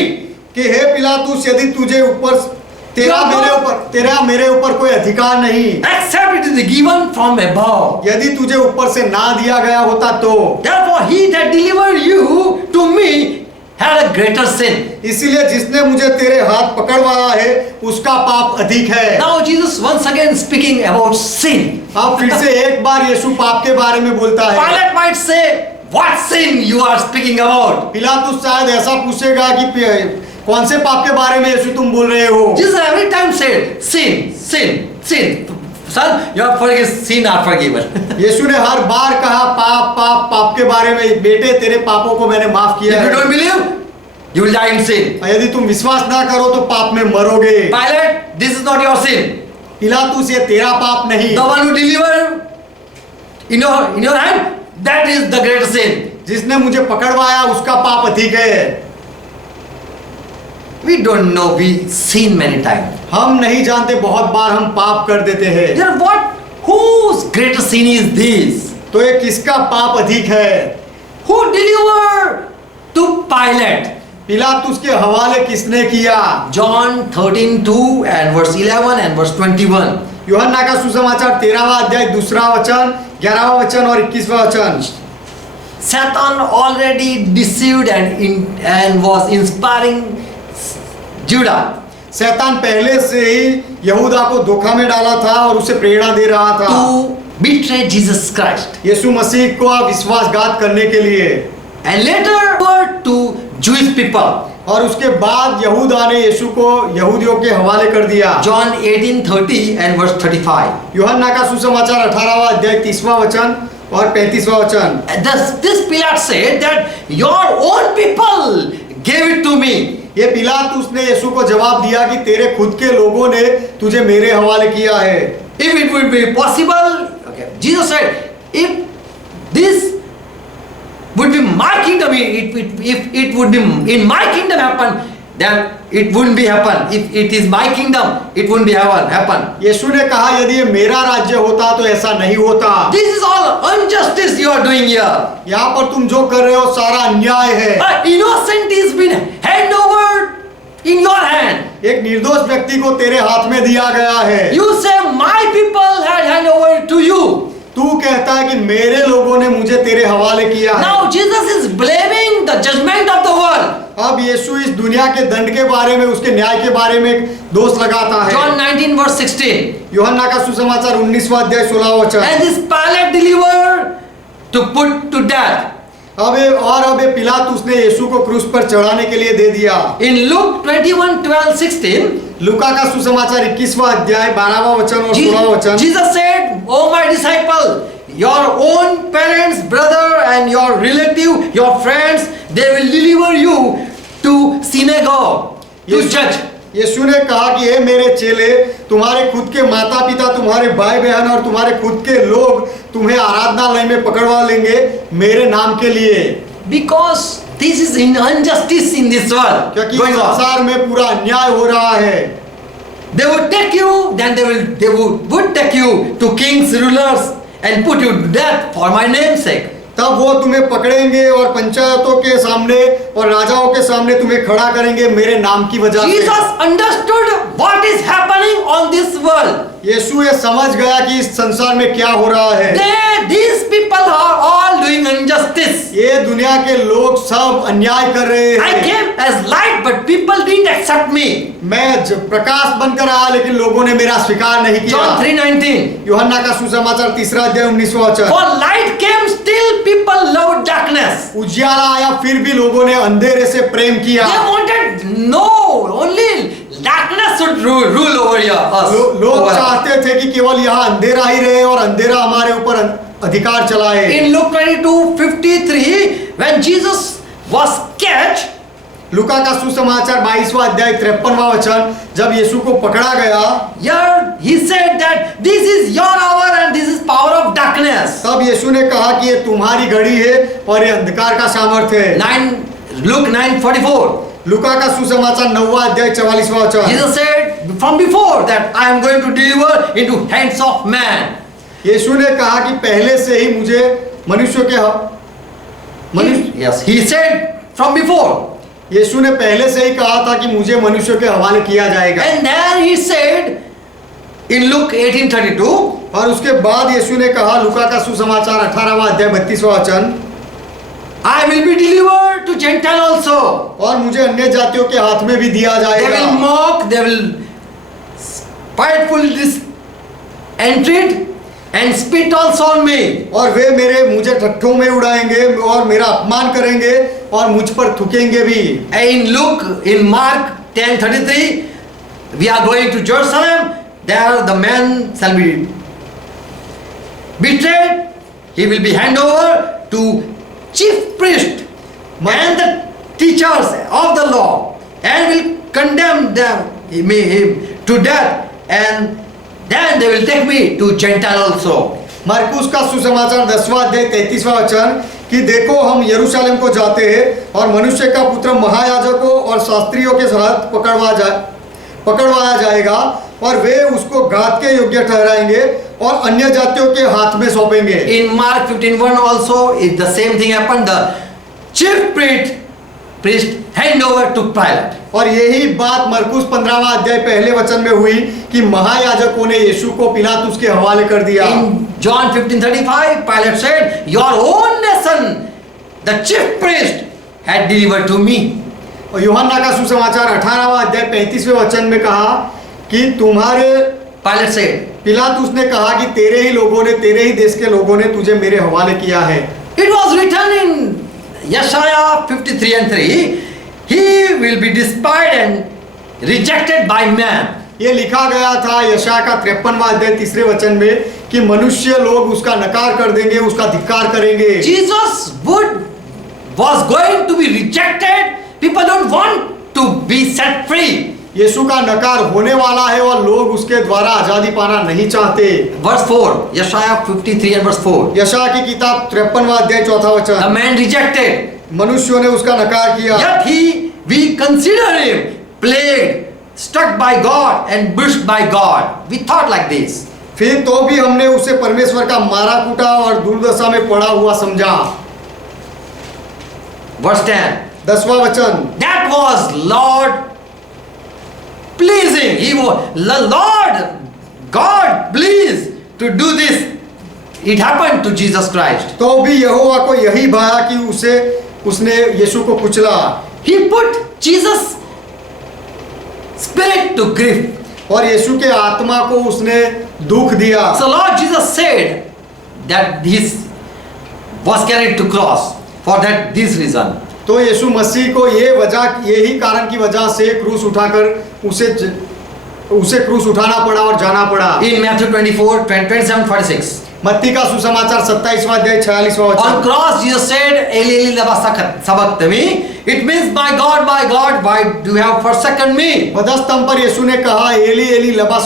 कि हे पिलातुस, यदि तुझे ऊपर तेरा मेरे ऊपर कोई अधिकार नहीं, Except it is given from above. यदि तुझे ऊपर से ना दिया गया होता तो। Therefore he that delivered you to me had a greater sin. इसीलिए जिसने मुझे तेरे हाथ पकड़वाया है उसका पाप अधिक है। Now Jesus once again speaking about sin. अब फिर से एक बार यीशु पाप के बारे में बोलता है। Pilate might say, what sin you are speaking about? पिलातुस शायद ऐसा पूछेगा कि कौन से पाप के बारे में यीशु तुम बोल रहे हो? Jesus every time said, sin. Son, your sin are forgiven. यीशु ने हर बार कहा पाप के बारे में, बेटे तेरे पापों को मैंने माफ किया If you है। don't believe, you will die in sin. और यदि तुम विश्वास ना करो तो पाप में मरोगे। Pilate, this is not your sin. पिलातुस, ये तेरा पाप नहीं, The one who delivered in your hand, that is the greater sin. जिसने मुझे पकड़वाया उसका पाप अधिक है। We don't know, we sin many times. हम नहीं जानते, बहुत बार हम पाप कर देते हैं। Then whose greater sin is this? तो ये किसका पाप अधिक है? Who delivered to Pilate? पिलातुस के हवाले किसने किया? John 13:2 and verse 11 and verse 21. यूहन्ना का सुसमाचार 13वां अध्याय 2वां वचन, 11वां वचन और 21वां वचन। Satan already deceived and was inspiring Judah. शैतान पहले से ही यहूदा को धोखा में डाला था और उसे प्रेरणा दे रहा था To betray Jesus Christ. यीशु मसीह को विश्वासघात करने के लिए। And later to Jewish people. और उसके बाद यहूदा ने यीशु को यहूदियों के हवाले कर दिया। John 18:30 and verse 35. यूहन्ना का सुसमाचार 18वां अध्याय 30वां वचन और 35वां वचन। This Pilate said that your own people gave it to me. ये पिलातुस ने यीशु को जवाब दिया कि तेरे खुद के लोगों ने तुझे मेरे हवाले किया है। If it would be possible, okay, Jesus said, if this would be my kingdom, if it would be in my kingdom happen, then it wouldn't be happen. If it is my kingdom, it wouldn't be happen. यीशु ने कहा यदि ये मेरा राज्य होता तो ऐसा नहीं होता। This is all injustice you are doing here. यहाँ पर तुम जो कर रहे हो सारा अन्याय है। An innocent is been hand over in your hand. एक निर्दोष व्यक्ति को तेरे हाथ में दिया गया है। You say my people had hand over to you. तू कहता है कि मेरे लोगों ने मुझे तेरे हवाले किया है। Now Jesus is blaming the judgment of the world. अब यीशु इस दुनिया के दंड के बारे में, उसके न्याय के बारे में दोष लगाता है। John 19 verse 16. यूहन्ना का सुसमाचार 19वां अध्याय 16वां वचन। And this Pilate delivered to put to death. अब ये पिलातुस ने यीशु को क्रूस पर चढ़ाने के लिए दे दिया। In Luke 21:12-16, लूका का सुसमाचार 21वां अध्याय 12वां वचन और 16वां वचन। Jesus said, "Oh my disciple, your own parents, brother, and your relative, your friends, they will deliver you to synagogue to judge." यीशु ने कहा कि हे मेरे चेले, तुम्हारे खुद के माता पिता, तुम्हारे भाई बहन और तुम्हारे खुद के लोग तुम्हें आराधनालय में पकड़वा लेंगे मेरे नाम के लिए। Because this is injustice in this world क्योंकि going on. संसार में पूरा अन्याय हो रहा है। They would take you, then they would take you to kings, rulers, and put you to death for my name's sake. तब वो तुम्हें पकड़ेंगे और पंचायतों के सामने और राजाओं के सामने तुम्हें खड़ा करेंगे मेरे नाम की वजह से। Jesus understood what is happening on this world. यीशु ये समझ गया कि इस संसार में क्या हो रहा है। These people are all doing injustice. ये दुनिया के लोग सब अन्याय कर रहे I हैं। came as light, but people didn't accept me. मैं प्रकाश बनकर आया लेकिन लोगों ने मेरा स्वीकार नहीं किया। John 3:19. यूहन्ना का सुसमाचार 3 अध्याय 19वां वचन। For light came, still people loved darkness. उजियाला आया फिर भी लोगों ने अंधेरे से प्रेम किया। They wanted only darkness should rule over us. लोग चाहते थे कि केवल यहाँ अंधेरा ही रहे और अंधेरा हमारे ऊपर अधिकार चलाए। In Luke 22:53, when Jesus was catch, लूका का सुसमाचार 22वां अध्याय 53वां वचन, जब यीशु को पकड़ा गया, here he said that this is your hour and this is power of darkness. तब यीशु ने कहा कि ये तुम्हारी घड़ी है और ये अंधकार का सामर्थ्य है। Luke 9:44. लूका का सुसमाचार 9वां अध्याय 44वां वचन। Jesus said from before that I am going to deliver into hands of man. यीशु ने कहा कि पहले से ही मुझे मनुष्य के Yes, he said from before. यीशु ने पहले से ही कहा था कि मुझे मनुष्य के हवाले किया जाएगा। And then he said in Luke 18:32. और उसके बाद यीशु ने कहा लूका का सुसमाचार 18वां अध्याय 32वां वचन, I will be delivered to Gentile also. और मुझे अन्य जातियों के हाथ में भी दिया They जाएगा। will mock, they will spiteful entreat and spit also on me. और वे मुझे ठट्ठों में उड़ाएंगे और मेरा अपमान करेंगे और मुझ पर थूकेंगे भी। In Mark 10:33, we are going to Jerusalem. There the man shall be betrayed. He will be handed over to chief priest and the teachers of the law, and will condemn him to death, and then they will take me to Gentile also. मरकुस का सुसमाचार 10वां अध्याय 33वां वचन कि देखो हम यरूशलेम को जाते हैं और मनुष्य का पुत्र महायाजकों और शास्त्रियों के साथ पकड़वाया जाएगा और वे उसको घात के योग्य ठहराएंगे और अन्य जातियों के हाथ में सौंपेंगे। In Mark 15:1 also is the same thing happened. The chief priest hand over to Pilate. और यही बात मरकुस 15वां अध्याय पहले वचन में हुई कि महायाजकों ने यीशु को पिलातुस के हवाले कर दिया। In John 15:35, Pilate said, "Your own nation, the chief priest, had delivered to me." और यूहन्ना का सुसमाचार 18वां अध्याय 35वें वचन में कहा कि तुम्हारे Pilate said, पिलातुस ने कहा कि तेरे ही लोगों ने, तेरे ही देश के लोगों ने तुझे मेरे हवाले किया है। it was written Yeshaya 53 and 3, he will be despised and rejected by man. ये लिखा गया था यशाया का 53वां अध्याय 3 वचन में कि मनुष्य लोग उसका नकार कर देंगे, उसका धिक्कार करेंगे। Jesus was going to be rejected. People don't want to be set free. यीशु का नकार होने वाला है और लोग उसके द्वारा आजादी पाना नहीं चाहते। Verse 4, Yeshaya 53 and verse 4. यशाया की किताब 53वां अध्याय 4 The वचन, man rejected, मनुष्यों ने उसका नकार किया, yet we consider him plagued, struck by God and bruised by God. We thought like this. फिर तो भी हमने उसे परमेश्वर का मारा कूटा और दुर्दशा में पड़ा हुआ समझा। Verse 10. 10वां वचन, That was Lord pleasing. He was the Lord God pleased to do this. It happened to Jesus Christ. तो भी यहोवा को यही भाया कि उसने यीशु को कुचला He put Jesus' spirit to grief. और यीशु के आत्मा को उसने दुख दिया। So Lord Jesus said that he was carried to cross for this reason. तो यीशु मसीह को यही कारण की वजह से क्रूस उठाकर उसे क्रूस उठाना पड़ा और जाना पड़ा। In Matthew 24, 27, 46. मत्ती का सुसमाचार 27वां अध्याय 46वां On वचन, cross Jesus said, Eli Eli lama sabachthani. It means, my God, why do you have forsaken me? वधस्तंभ पर यीशु ने कहा एली एली लबा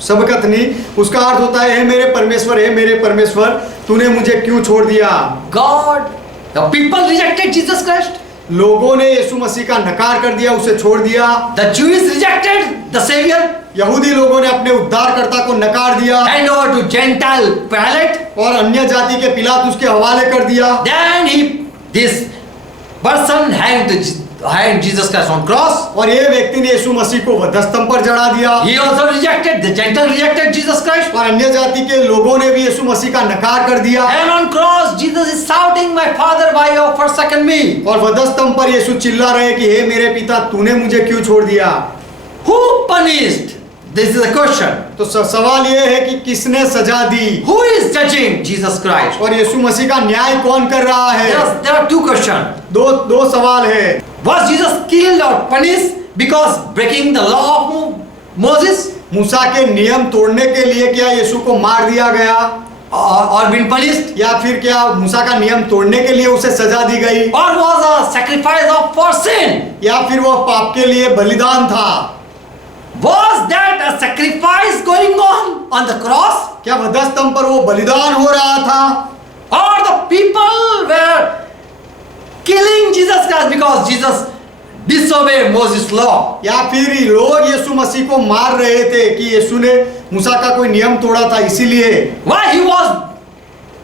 सबकतनी, उसका अर्थ होता है हे मेरे परमेश्वर तूने मुझे क्यों छोड़ दिया। God, the people rejected Jesus Christ. लोगों ने यीशु मसीह का नकार कर दिया, उसे छोड़ दिया। The Jews rejected the Savior. यहूदी लोगों ने अपने उद्धारकर्ता को नकार दिया Hand over to Gentile Pilate. और अन्य जाति के पिलातुस के हवाले कर दिया। Then this person hanged Jesus Christ on cross. और ये व्यक्ति ने यीशु मसीह को वधस्तंभ पर जड़ा दिया। He also rejected, the Gentile rejected Jesus Christ. और अन्य जाति के लोगों ने भी यीशु मसीह का नकार कर दिया। And on cross, Jesus is shouting, my Father, why you have forsaken me? और वधस्तंभ पर यीशु चिल्ला रहे कि हे मेरे पिता तूने मुझे क्यों छोड़ दिया। Who punished? This is the question. तो सवाल ये है कि किसने सजा दी Who is judging Jesus Christ? और यीशु मसीह का न्याय कौन कर रहा है। There are two questions. दो सवाल है। Was Jesus killed or punished because breaking the law of Moses? मूसा के नियम तोड़ने के लिए क्या यीशु को मार दिया गया Or been punished? या फिर क्या मूसा का नियम तोड़ने के लिए उसे सजा दी गई Or was a sacrifice for sin? या फिर वह पाप के लिए बलिदान था। Was that a sacrifice going on the cross? क्या वधस्तंभ पर वो बलिदान हो रहा था Or the people were killing Jesus Christ because Jesus disobeyed Moses' law? या फिर लोग यीशु मसीह को मार रहे थे कि यीशु ने मूसा का कोई नियम तोड़ा था इसीलिए। Why he was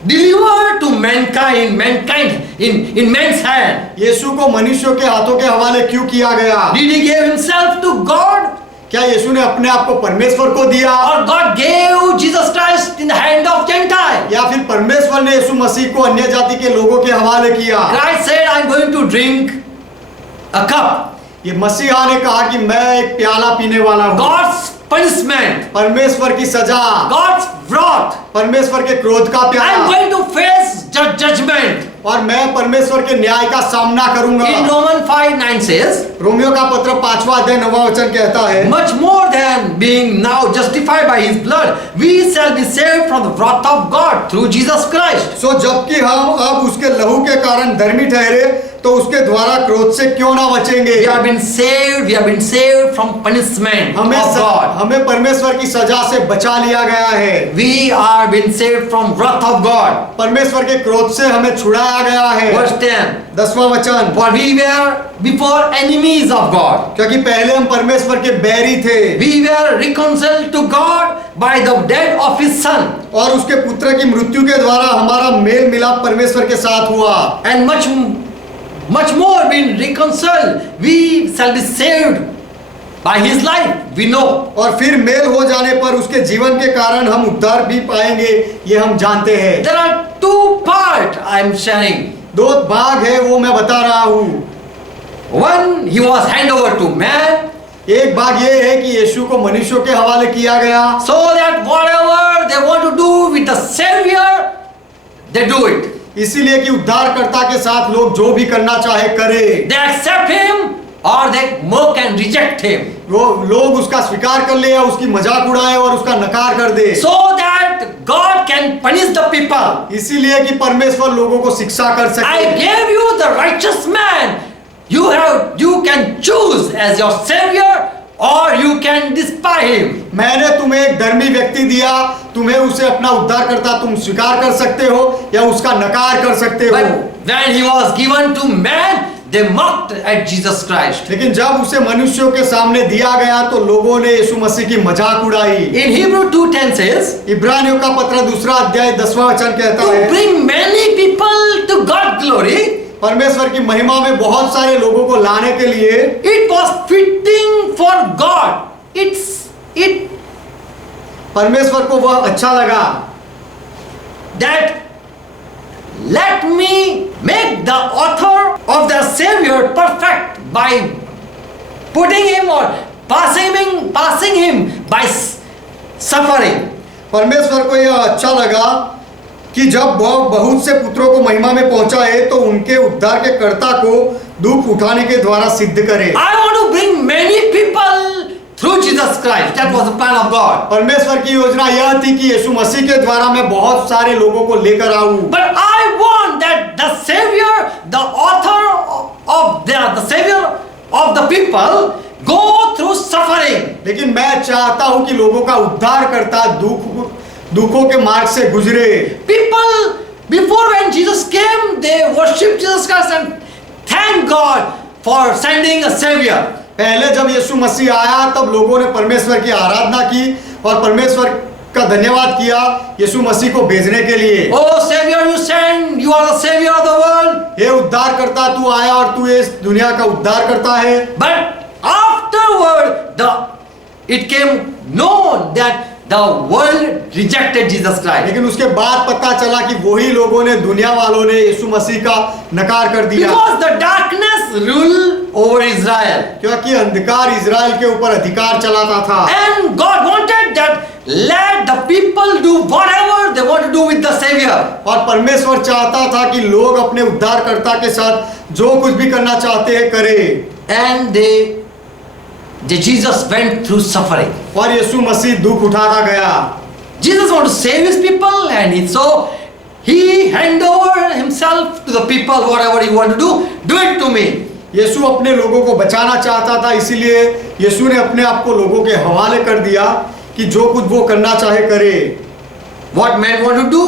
delivered to mankind in man's hand? यीशु को मनुष्यों के हाथों के हवाले क्यों किया गया। Did he give himself to God? क्या यीशु ने अपने आप को परमेश्वर को दिया Or God gave Jesus Christ in the hand of Gentile? या फिर परमेश्वर ने यीशु मसीह को अन्य जाति के लोगों के हवाले किया। Christ said, I'm going to drink a cup. ये मसीहा ने कहा कि मैं एक प्याला पीने वाला हूँ। God's punishment, परमेश्वर की सजा, God's wrath. परमेश्वर के क्रोध का I'm प्याला going to face judgment. और मैं परमेश्वर के न्याय का सामना करूंगा। In Romans 5:9 says, रोमियो का पत्र 5वां अध्याय 9वां वचन कहता है much more than being now justified by his blood, we shall be saved from the wrath of God through Jesus Christ. सो जबकि हम अब उसके लहू के कारण धर्मी ठहरे तो उसके द्वारा क्रोध से क्यों ना बचेंगे। We have been saved from punishment of God. हमें परमेश्वर की सजा से बचा लिया गया है। We are been saved from wrath of God. परमेश्वर के क्रोध से हमें छुड़ाया गया है। Verse 10. 10वां वचन, For we were before enemies of God. क्योंकि पहले हम परमेश्वर के बैरी थे We were reconciled to God by the death of his son. और उसके पुत्र की मृत्यु के द्वारा हमारा मेल मिलाप परमेश्वर के साथ हुआ। And much more being reconciled, we shall be saved by his life. We know. और फिर मेल हो जाने पर उसके जीवन के कारण हम उद्धार भी पाएंगे, ये हम जानते हैं। There are two parts I am sharing. दो भाग है वो मैं बता रहा हूँ। One, he was handed over to man, एक भाग ये है कि यीशु को मनुष्यों के हवाले किया गया so that whatever they want to do with the Savior, they do it. इसीलिए कि उद्धारकर्ता के साथ लोग जो भी करना चाहे करे, They accept him or they mock and reject him. वो लोग उसका स्वीकार कर ले या उसकी मजाक उड़ाए और उसका नकार कर दे, So that God can punish the people. इसीलिए कि परमेश्वर लोगों को शिक्षा कर I सके। gave you the righteous man. You can choose as your savior or you can despise him. मैंने तुम्हें एक धर्मी व्यक्ति दिया, तुम्हें उसे अपना उद्धारकर्ता तुम स्वीकार कर सकते हो या उसका नकार कर सकते हो। But when he was given to man, they mocked at Jesus Christ. लेकिन जब उसे मनुष्यों के सामने दिया गया तो लोगों ने यीशु मसीह की मजाक उड़ाई। In Hebrew 2:10 says, इब्रानियों का पत्र 2 अध्याय 10वां वचन कहता to है, bring many people to God's glory, परमेश्वर की महिमा में बहुत सारे लोगों को लाने के लिए it was fitting for God. परमेश्वर को वह अच्छा लगा That let me make the author of the Savior perfect by putting him or passing him by suffering. परमेश्वर को यह अच्छा लगा कि जब वह बहुत से पुत्रों को महिमा में पहुंचाए तो उनके उद्धार के कर्ता को दुख उठाने के द्वारा सिद्ध करे। I want to bring many people through Jesus Christ. That was the plan of God. परमेश्वर की योजना यह थी कि यीशु मसीह के द्वारा मैं बहुत सारे लोगों को लेकर आऊं। But I want that the Savior, the author of the Savior of the people, go through suffering. लेकिन मैं चाहता हूं कि लोगों का उद्धार करता दुखों के मार्ग से गुजरे। People, before when Jesus came, they worshipped Jesus Christ and thank God for sending a Savior. पहले जब यीशु मसीह आया तब लोगों ने परमेश्वर की आराधना की और परमेश्वर का धन्यवाद किया यीशु मसीह को भेजने के लिए। Oh Savior, you send, you are the Savior of the world. हे उद्धार करता, तू आया और तू इस दुनिया का उद्धार करता है। But afterward, it came known that the world rejected Jesus Christ. लेकिन उसके बाद पता चला कि वही लोगों ने, दुनिया वालों ने यीशु मसीह का नकार कर दिया। Because the darkness ruled over Israel. क्योंकि अंधकार इजराइल के ऊपर अधिकार चलाता था। And God wanted that let the people do whatever they want to do with the Savior. और परमेश्वर चाहता था कि लोग अपने उद्धारकर्ता के साथ जो कुछ भी करना चाहते हैं करे। And Jesus went through suffering. और यीशु मसीह दुख उठाता गया। Jesus wanted to save his people, and so he handed over himself to the people. Whatever you want to do it to me. यीशु अपने लोगों को बचाना चाहता था, इसीलिए यीशु ने अपने आप को लोगों के हवाले कर दिया कि जो कुछ वो करना चाहे करे। What men want to do,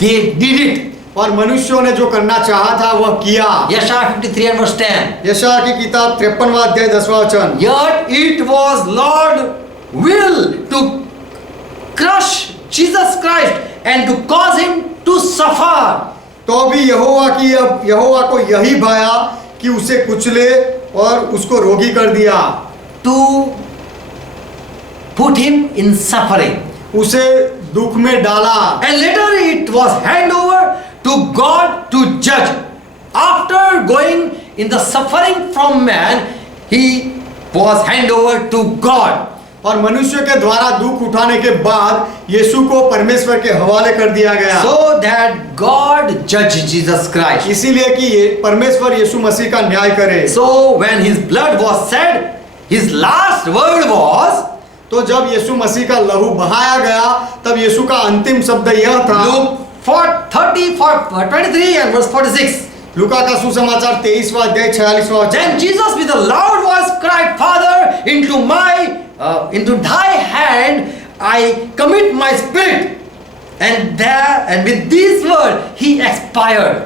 they did it. और मनुष्यों ने जो करना चाहा था वह किया। Yeshaya 53 and verse 10. यशायाह की किताब 53वां अध्याय 10वां वचन। Yet it was Lord will to crush Jesus Christ and to cause him to suffer. तो भी यहोवा को यही भाया कि उसे कुचले और उसको रोगी कर दिया। To put him in suffering. उसे दुख में डाला। And later it was handed over to God to judge. After going in the suffering from man, he was handed over to God. और मनुष्य के द्वारा दुख उठाने के बाद यीशु को परमेश्वर के हवाले कर दिया गया। So that God judge Jesus Christ. इसीलिए कि ये परमेश्वर यीशु मसीह का न्याय करे। So when his blood was shed, his last word was, तो जब यीशु मसीह का लहू बहाया गया तब यीशु का अंतिम शब्द यह था। Luke 23 and verse 46. लूका का सुसमाचार 23वां अध्याय 46वां वचन। Then Jesus with a loud voice cried, Father, into thy hand I commit my spirit. And with these words he expired.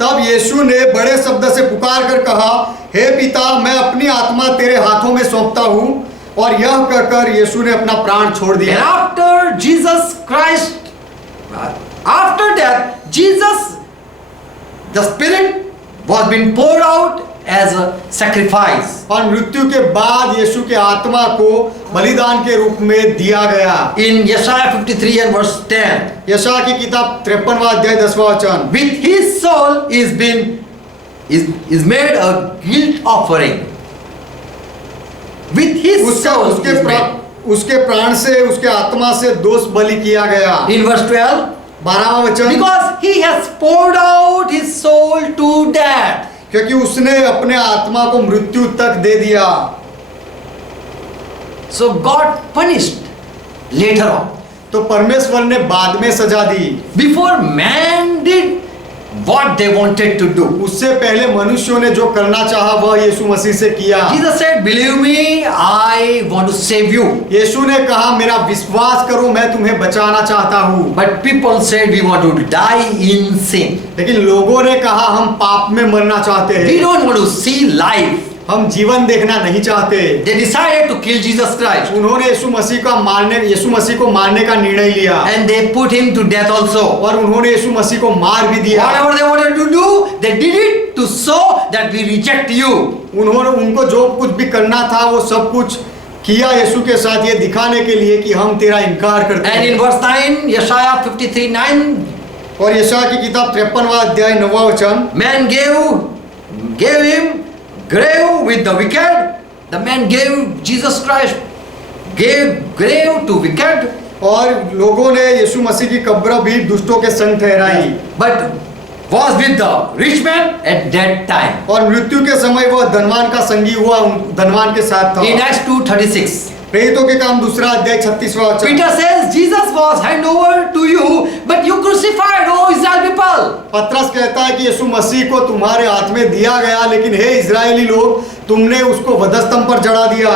तब यीशु ने बड़े शब्द से पुकार कर कहा, हे पिता, मैं अपनी आत्मा तेरे हाथों में सौंपता हूँ। और यह कहकर यीशु ने अपना प्राण छोड़ दिया। And after Jesus Christ, after that, Jesus, the Spirit was being poured out as a sacrifice. और मृत्यु के बाद यीशु के आत्मा को बलिदान के रूप में दिया गया। In Yeshaya 53 and verse 10. यशायाह की किताब 53वां अध्याय 10वां वचन। With his soul is made a guilt offering. With his soul is made. उसके प्राण से, उसके आत्मा से दोष बलि किया गया। In verse 12. 12वां वचन, Because he has poured out his soul to death. क्योंकि उसने अपने आत्मा को मृत्यु तक दे दिया। So God punished later on. तो परमेश्वर ने बाद में सजा दी। Before man did what they wanted to do. उससे पहले मनुष्यों ने जो करना चाहा वह यीशु मसीह से किया। Jesus said, believe me, I want to save you. यीशु ने कहा मेरा विश्वास करो, मैं तुम्हें बचाना चाहता हूँ। But people said we want to die in sin. लेकिन लोगों ने कहा हम पाप में मरना चाहते We हैं, don't want to see life. हम जीवन देखना नहीं चाहते। They decided to kill Jesus Christ. उन्होंने यीशु मसीह को मारने का निर्णय लिया And they put him to death also. और उन्होंने यीशु मसीह को मार भी दिया। Whatever they wanted to do, they did it to show that we reject you. उनको जो कुछ भी करना था वो सब कुछ किया यीशु के साथ, ये दिखाने के लिए कि हम तेरा इनकार करते And in हैं। verse 9, Yeshaya 53:9, और यशायाह की किताब 53वां अध्याय 9वां वचन, man gave him grave with the wicked. The man gave Jesus Christ, gave grave to wicked. और लोगों ने यीशु मसीह की कब्र भी दुष्टों के संग ठहराई, But was with the rich man at that time. और मृत्यु के समय वह धनवान का संगी हुआ, धनवान के साथ In था। Acts 2:36, प्रेरितों के काम 2 अध्याय 36वां वचन, Peter says, Jesus was handed over to you, but you crucified, O Israel people. पतरस कहता है कि यीशु मसीह को तुम्हारे हाथ में दिया गया, लेकिन हे इजरायली लोग, तुमने उसको वधस्तंभ पर जड़ा दिया।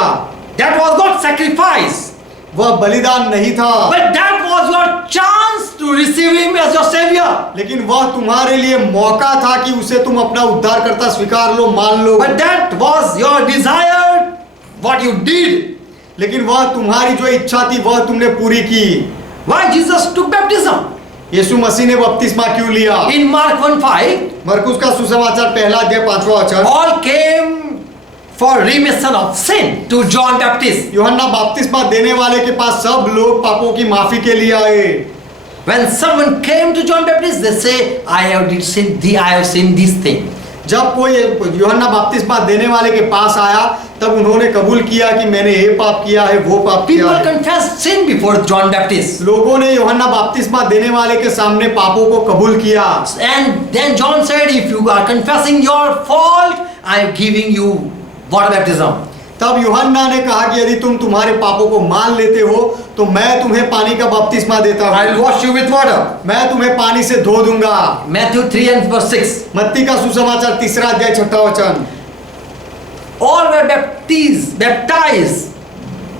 That was not sacrifice, वह बलिदान नहीं था, but that was your chance to receive him as your savior. लेकिन वह तुम्हारे लिए मौका था कि उसे तुम अपना उद्धारकर्ता स्वीकार लो, मान लो। But that was your desire, what you did. लेकिन वह तुम्हारी जो इच्छा थी वह तुमने पूरी की। Why Jesus took baptism? यीशु मसीह ने बपतिस्मा क्यों लिया? In Mark 1:5, मरकुस का सुसमाचार 1 अध्याय 5वां वचन, all came for remission of sin to John Baptist. यूहन्ना बपतिस्मा देने वाले के पास सब लोग पापों की माफी के लिए आए। When someone came to John Baptist, they say, I have sinned this thing. जब कोई यूहन्ना बपतिस्मा देने वाले के पास आया तब उन्होंने कबूल किया कि मैंने ये पाप किया है, वो पाप किया People है। confessed sin before John Baptist. लोगों ने यूहन्ना बपतिस्मा देने वाले के सामने पापों को कबूल किया। And then John said, if you are confessing your fault, I am giving you water baptism. तब यूहन्ना ने कहा कि यदि तुम तुम्हारे पापों को मान लेते हो तो मैं तुम्हें पानी का बपतिस्मा देता I हूँ, will wash you with water. मैं तुम्हें पानी से धो दूंगा। Matthew 3:6. मत्ती का सुसमाचार 3 अध्याय 6वां वचन, All were baptized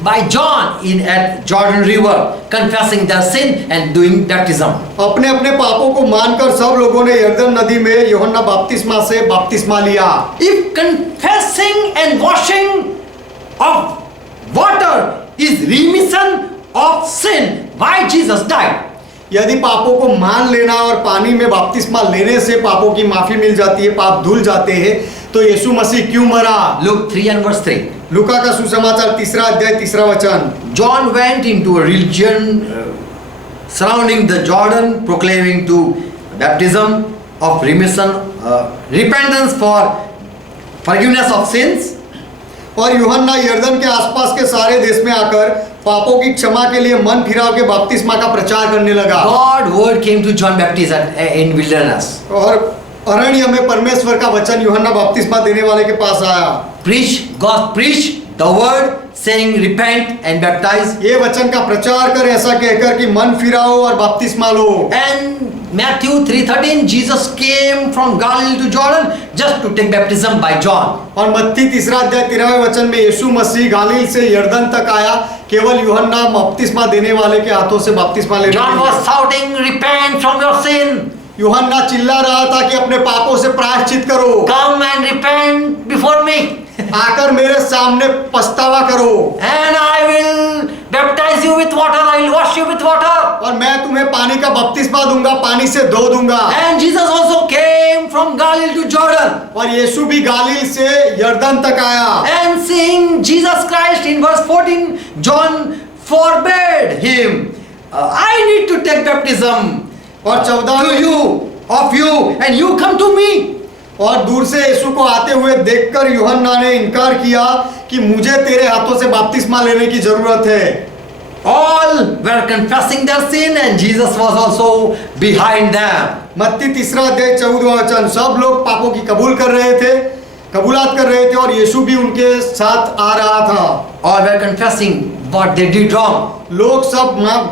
by John at Jordan River, confessing their sin and doing baptism. अपने अपने पापों को मानकर सब लोगों ने यरदन नदी में यूहन्ना बपतिस्मा से बपतिस्मा लिया। If confessing and washing of water is remission of sin, why Jesus died? यदि पापों को मान लेना और पानी में बपतिस्मा लेने से पापों की माफी मिल जाती है, पाप धुल जाते हैं, तो यीशु मसीह क्यों मरा? Luke 3:3. लूका का सुसमाचार 3 अध्याय 3 वचन, John went into a region surrounding the Jordan, proclaiming to baptism of remission, repentance for forgiveness of sins. और यूहन्ना यरदन के आसपास के सारे देश में आकर पापों की क्षमा के लिए मन फिराव के बपतिस्मा का प्रचार करने लगा। God word came to John Baptist in wilderness. और अरण्य में परमेश्वर का वचन यूहन्ना बपतिस्मा देने वाले के पास आया। God preach the word, saying repent and baptize. ये वचन का प्रचार कर, ऐसा कहकर कि मन फिराओ और बपतिस्मा लो। And Matthew 3:13, Jesus came from Galilee to Jordan just to take baptism by John. और मत्ती 3 अध्याय 13वें वचन में यीशु मसीह गालील से यरदन तक आया केवल यूहन्ना बपतिस्मा देने वाले के हाथों से बपतिस्मा लेने John के लिए। was shouting, repent from your sin. यूहन्ना चिल्ला रहा था कि अपने पापों से प्रायश्चित करो, Come and repent before me. आकर मेरे सामने पछतावा करो, And I will baptize you with water. I will wash you with water. और मैं तुम्हें पानी का बपतिस्मा दूंगा, पानी से धो दूंगा। And Jesus also came from Galilee to Jordan. और यीशु भी गालील से यरदन तक आया। And seeing Jesus Christ in verse 14, John forbade him. I need to take baptism और 14 to you, of you, and you come to me. और दूर से यीशु को आते हुए देखकर यूहन्ना ने इनकार किया कि मुझे तेरे हाथों से बपतिस्मा लेने की जरूरत है। All were confessing their sin, and Jesus was also behind them. मत्ती 3:14 सब लोग पापों की कबूलात कर रहे थे और यीशु भी उनके साथ आ रहा था। All were confessing what they did wrong. लोग सब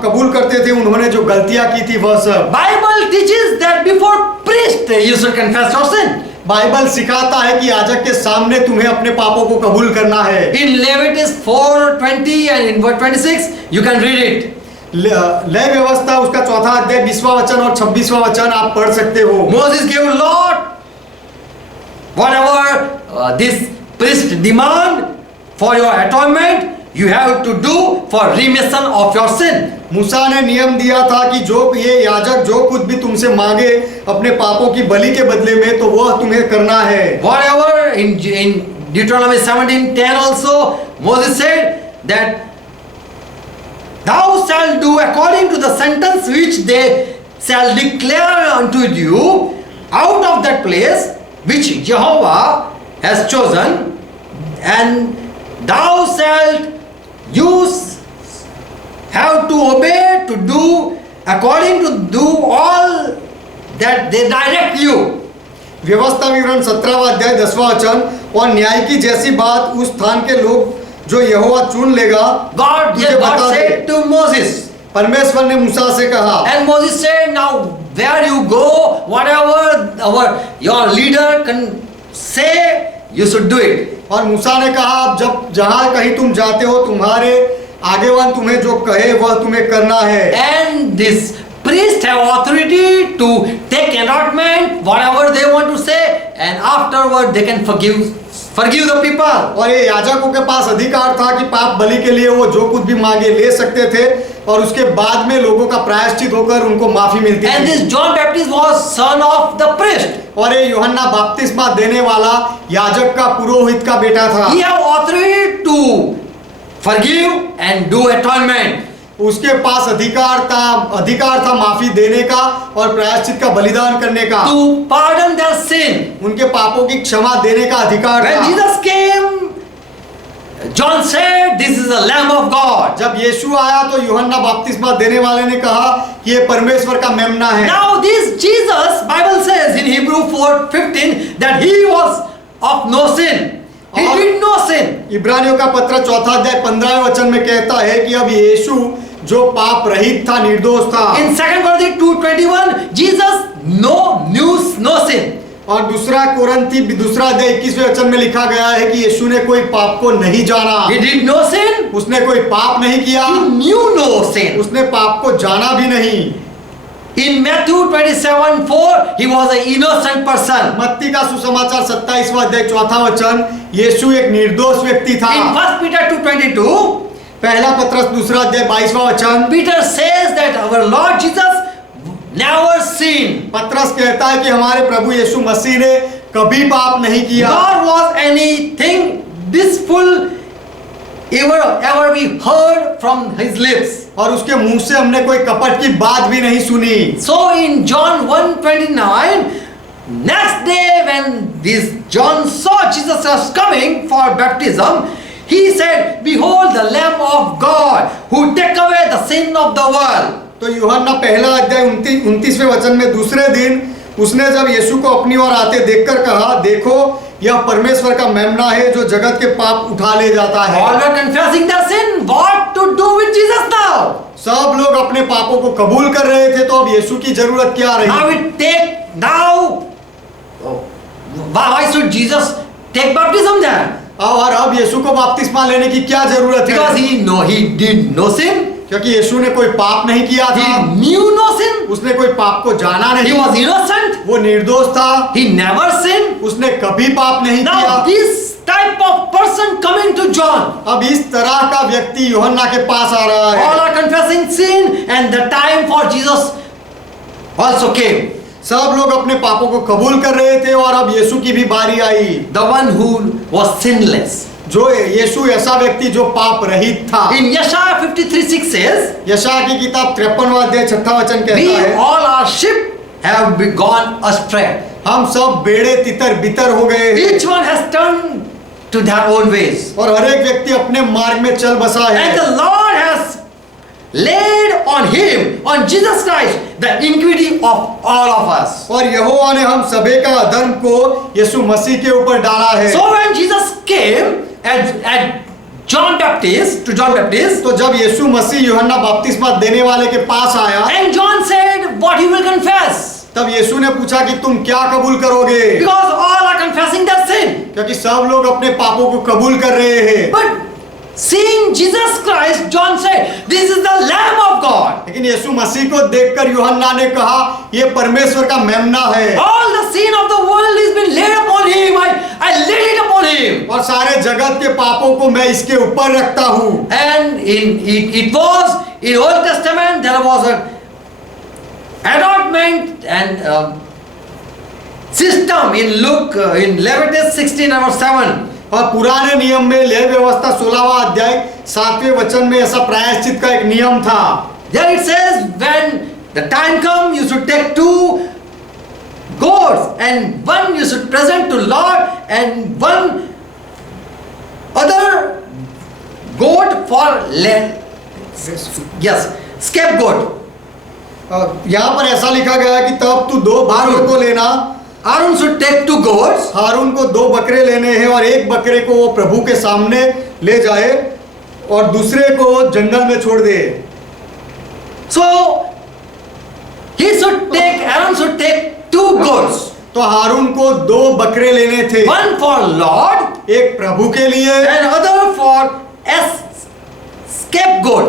कबूल करते थे उन्होंने जो गलतियां की थी वह सब। Bible teaches that before priest you should confess your sin. Bible सिखाता है कि याजक के सामने तुम्हें अपने पापों को कबूल करना है। In Leviticus 4:20 and in verse 26 you can read it. लय व्यवस्था उसका 4 अध्याय 20वां वचन और 26वां वचन आप पढ़ सकते हो। Moses gave Lord whatever this priest demand for your atonement you have to do for remission of your sin. मूसा ने नियम दिया था कि जो ये याजक जो कुछ भी तुमसे मांगे अपने पापों की बलि के बदले में तो वह तुम्हें करना है। Whatever in Deuteronomy 17:10 also Moses said that thou shalt do according to the sentence which they shall declare unto you out of that place which Jehovah has chosen, and thou shalt use have to obey to do according to do all that they direct you. व्यवस्था विवरण 17वां अध्याय 10वां वचन और न्याय की जैसी बात उस स्थान के लोग जो यहोवा चुन लेगा God said to Moses, परमेश्वर ने मूसा से कहा, and Moses said, now where you go, whatever your leader can say, you should do it. और मूसा ने कहा अब जब जहां कहीं तुम जाते हो तुम्हारे आगेवान तुम्हें जो कहे वह तुम्हें करना है। And this priest have authority to take allotment whatever they want to say, and afterward they can forgive the people. और ये याजकों के पास अधिकार था कि पाप बलि के लिए वो जो कुछ भी मांगे ले सकते थे और उसके बाद में लोगों का प्रायश्चित होकर उनको माफी मिलती And थी। this John Baptist was son of the priest. और ये यूहन्ना बपतिस्मा देने वाला याजक का पुरोहित का बेटा था। He have authority to forgive and do atonement. उसके पास अधिकार था माफी देने का और प्रायश्चित का बलिदान करने का, To pardon their sin. उनके पापों की क्षमा देने का अधिकार When था। Jesus came, John said, this is the Lamb of God. जब यीशु आया तो यूहन्ना बपतिस्मा देने वाले ने कहा कि ये परमेश्वर का मेमना है। Now this Jesus, Bible says in Hebrew 4:15 that he was of no sin. He did no sin. इब्रानियों का पत्र 4 अध्याय 15वें वचन में कहता है कि अब यीशु जो पाप रहित था, निर्दोष था। In 2 Corinthians 2:21, Jesus knew no sin. और दूसरा कोरंथी दूसरा अध्याय 21वें वचन में लिखा गया है कि यीशु ने कोई पाप को नहीं जाना। He did no sin. उसने कोई पाप नहीं किया। He knew no sin. उसने पाप को जाना भी नहीं। In Matthew 27:4, he was an innocent person. मत्ती का सुसमाचार 27वां अध्याय 4वां वचन, यीशु एक निर्दोष व्यक्ति था। In 1 Peter 2:22, पहला पत्रस दूसरा अध्याय 22वां वचन, Peter says that our Lord Jesus never sinned. पत्रस कहता है कि हमारे प्रभु यीशु मसीह ने कभी पाप नहीं किया। Nor was anything deceitful ever we heard from his lips. और उसके मुंह से हमने कोई कपट की बात भी नहीं सुनी। So in John 1:29, next day when this John saw Jesus was coming for baptism, he said, behold the Lamb of God who take away the sin of the world. तो यूहन्ना पहला अध्याय 29वें वचन में दूसरे दिन उसने जब यीशु को अपनी ओर आते देखकर कहा, देखो यह परमेश्वर का मेमना है जो जगत के पाप उठा ले जाता है। All were confessing their sin. What to do with Jesus now? सब लोग अपने पापों को कबूल कर रहे थे, तो अब यीशु की जरूरत क्या रही? Why should Jesus take baptism then? और अब यीशु को बपतिस्मा लेने की क्या जरूरत है? Because he did no sin. क्योंकि यीशु ने कोई पाप नहीं किया था। He knew no sin. उसने कोई पाप को जाना नहीं। He was innocent. वो निर्दोष था। He never sinned. उसने कभी पाप नहीं किया। Now this type of person coming to John. अब इस तरह का व्यक्ति यूहन्ना के पास आ रहा है। All are confessing sin, and the time for Jesus also came. सब लोग अपने पापों को कबूल कर रहे थे और अब यीशु की भी बारी आई। The one who was sinless. जो यीशु ऐसा व्यक्ति जो पाप रहित था। In Yeshaya 53:6 says, यशाया की किताब 53वां अध्याय 6वां वचन कहता we है, all our sheep have gone astray. हम सब बेड़े तितर बितर हो गए हैं। Each one has turned to their own ways. और हर एक व्यक्ति अपने मार्ग में चल बसा है। And the Lord has laid on him, on Jesus Christ, the iniquity of all of us. और यहोवा ने हम सभी का अधर्म को यीशु मसीह के ऊपर डाला है। So when Jesus came at John Baptist, to John Baptist, तो जब यीशु मसीह यूहन्ना बपतिस्मा देने वाले के पास आया, and John said, what he will confess? तब यीशु ने पूछा कि तुम क्या कबूल करोगे, Because all are confessing their sin. क्योंकि सब लोग अपने पापों को कबूल कर रहे हैं। But seeing Jesus Christ, John said, this is the Lamb of God. लेकिन यीशु मसीह को देखकर यूहन्ना ने कहा ये परमेश्वर का मेमना है, All the sin of the world has been laid upon him. I laid it upon him. और सारे जगत के पापों को मैं इसके ऊपर रखता हूँ। And it was in Old Testament there was a adornment and system in Luke in Leviticus 16 and 7. और पुराने नियम में लेवी व्यवस्था 16वां अध्याय 7वें वचन में ऐसा प्रायश्चित का एक नियम था। There it says, when the time comes, you should take 2 goats and one you should present to Lord and one other goat for scapegoat. यहाँ पर ऐसा लिखा गया है कि तब तू 2 बकरों को लेना, Aaron should take 2 goats हारून को 2 बकरे लेने हैं और एक बकरे को वो प्रभु के सामने ले जाए और दूसरे को जंगल में छोड़ दे। So Aaron should take 2 goats. तो हारून को 2 बकरे लेने थे, One for Lord एक प्रभु के लिए and other for scapegoat.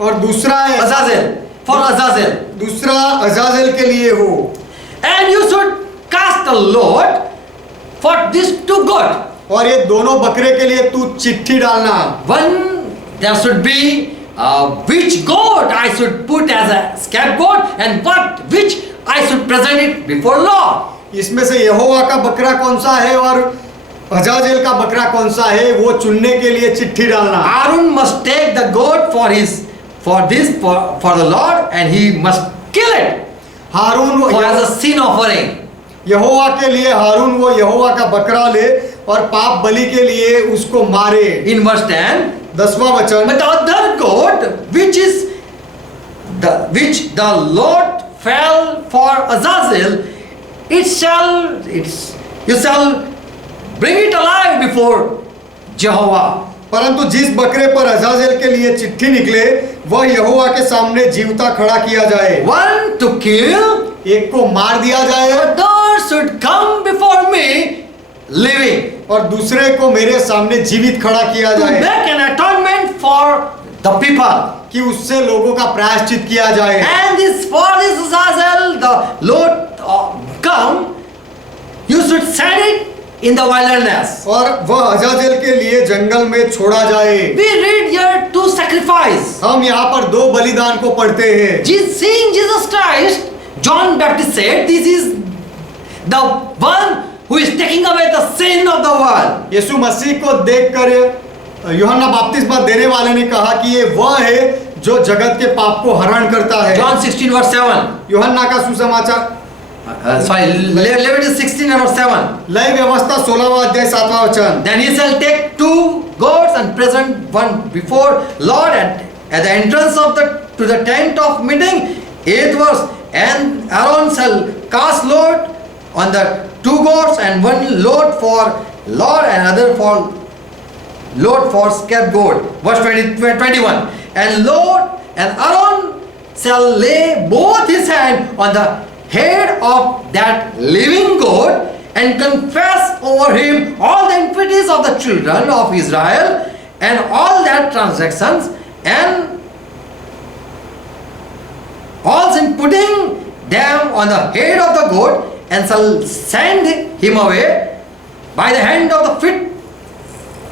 और दूसरा है Azazel, for Azazel. दूसरा अजाजेल के लिए हो। And you should cast a lot for these 2 goats. और ये दोनों बकरे के लिए तू चिट्ठी डालना। One, there should be which goat I should put as a scapegoat and which I should present it before Lord. इसमें से यहोवा का बकरा कौन सा है और अजाजेल का बकरा कौन सा है वो चुनने के लिए चिट्ठी डालना। Aaron must take the goat for the Lord and he must kill it Haroon for as a sin offering. यहोवा के लिए हारून वो यहोवा का बकरा ले और पाप बलि के लिए उसको मारे। In verse 10, 10वां वचन, but the other goat which the Lord fell for Azazel, you shall bring it alive before Jehovah. परंतु जिस बकरे पर अजाजेल के लिए चिट्ठी निकले वह यहोवा के सामने जीवता खड़ा किया जाए। One to kill, एक को मार दिया जाए other should come before me living. और दूसरे को मेरे सामने जीवित खड़ा किया To जाए make an atonement for the people. कि उससे लोगों का प्रायश्चित किया जाए। And for this Azazel, the Lord come, you should send it in the wilderness. और वह अजाजेल के लिए जंगल में छोड़ा जाए। We read here 2 sacrifice. हम यहाँ पर 2 बलिदान को पढ़ते हैं। Seeing Jesus Christ, John Baptist said, this is the one who is taking away the sin of the world. यीशु मसीह को देखकर यूहन्ना बपतिस्मा देने वाले ने कहा कि ये वह है जो जगत के पाप को हरण करता है। John 16 verse 7. यूहन्ना का सुसमाचार Leviticus 16 verse 7. लय व्यवस्था 16वां अध्याय 7वां वचन। Then he shall take 2 goats and present one before Lord at the entrance to the tent of meeting. 8th verse. And Aaron shall cast lot on the 2 goats and one lot for Lord and other for lot for scapegoat. Verse 21. And Aaron shall lay both his hands on the head of that living goat and confess over him all the iniquities of the children of Israel and all their transactions and all sin, putting them on the head of the goat, and shall send him away by the hand of the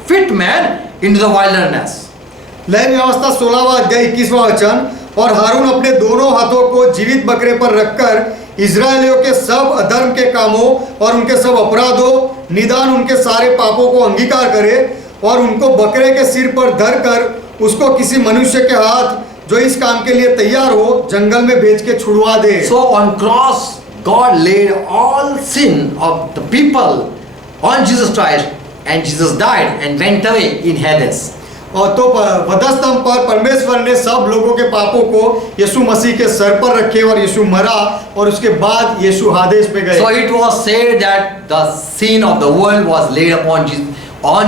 fit man into the wilderness. लय व्यवस्था 16वां अध्याय 21वां वचन। और हारून अपने दोनों हाथों को जीवित बकरे पर रखकर इजरायलियों के सब अधर्म के कामों और उनके सब अपराधों निदान उनके सारे पापों को अंगीकार करे और उनको बकरे के सिर पर धर कर उसको किसी मनुष्य के हाथ जो इस काम के लिए तैयार हो जंगल में भेज के छुड़वा दे। So on cross God laid all sin of the people on Jesus Christ and Jesus died and went away in Hades. और तो वधस्तंभ पर परमेश्वर ने सब लोगों के पापों को यीशु मसीह के सर पर रखे और यीशु मरा और उसके बाद यीशु हादेस पे गए। So it was said that the sin of the world was laid upon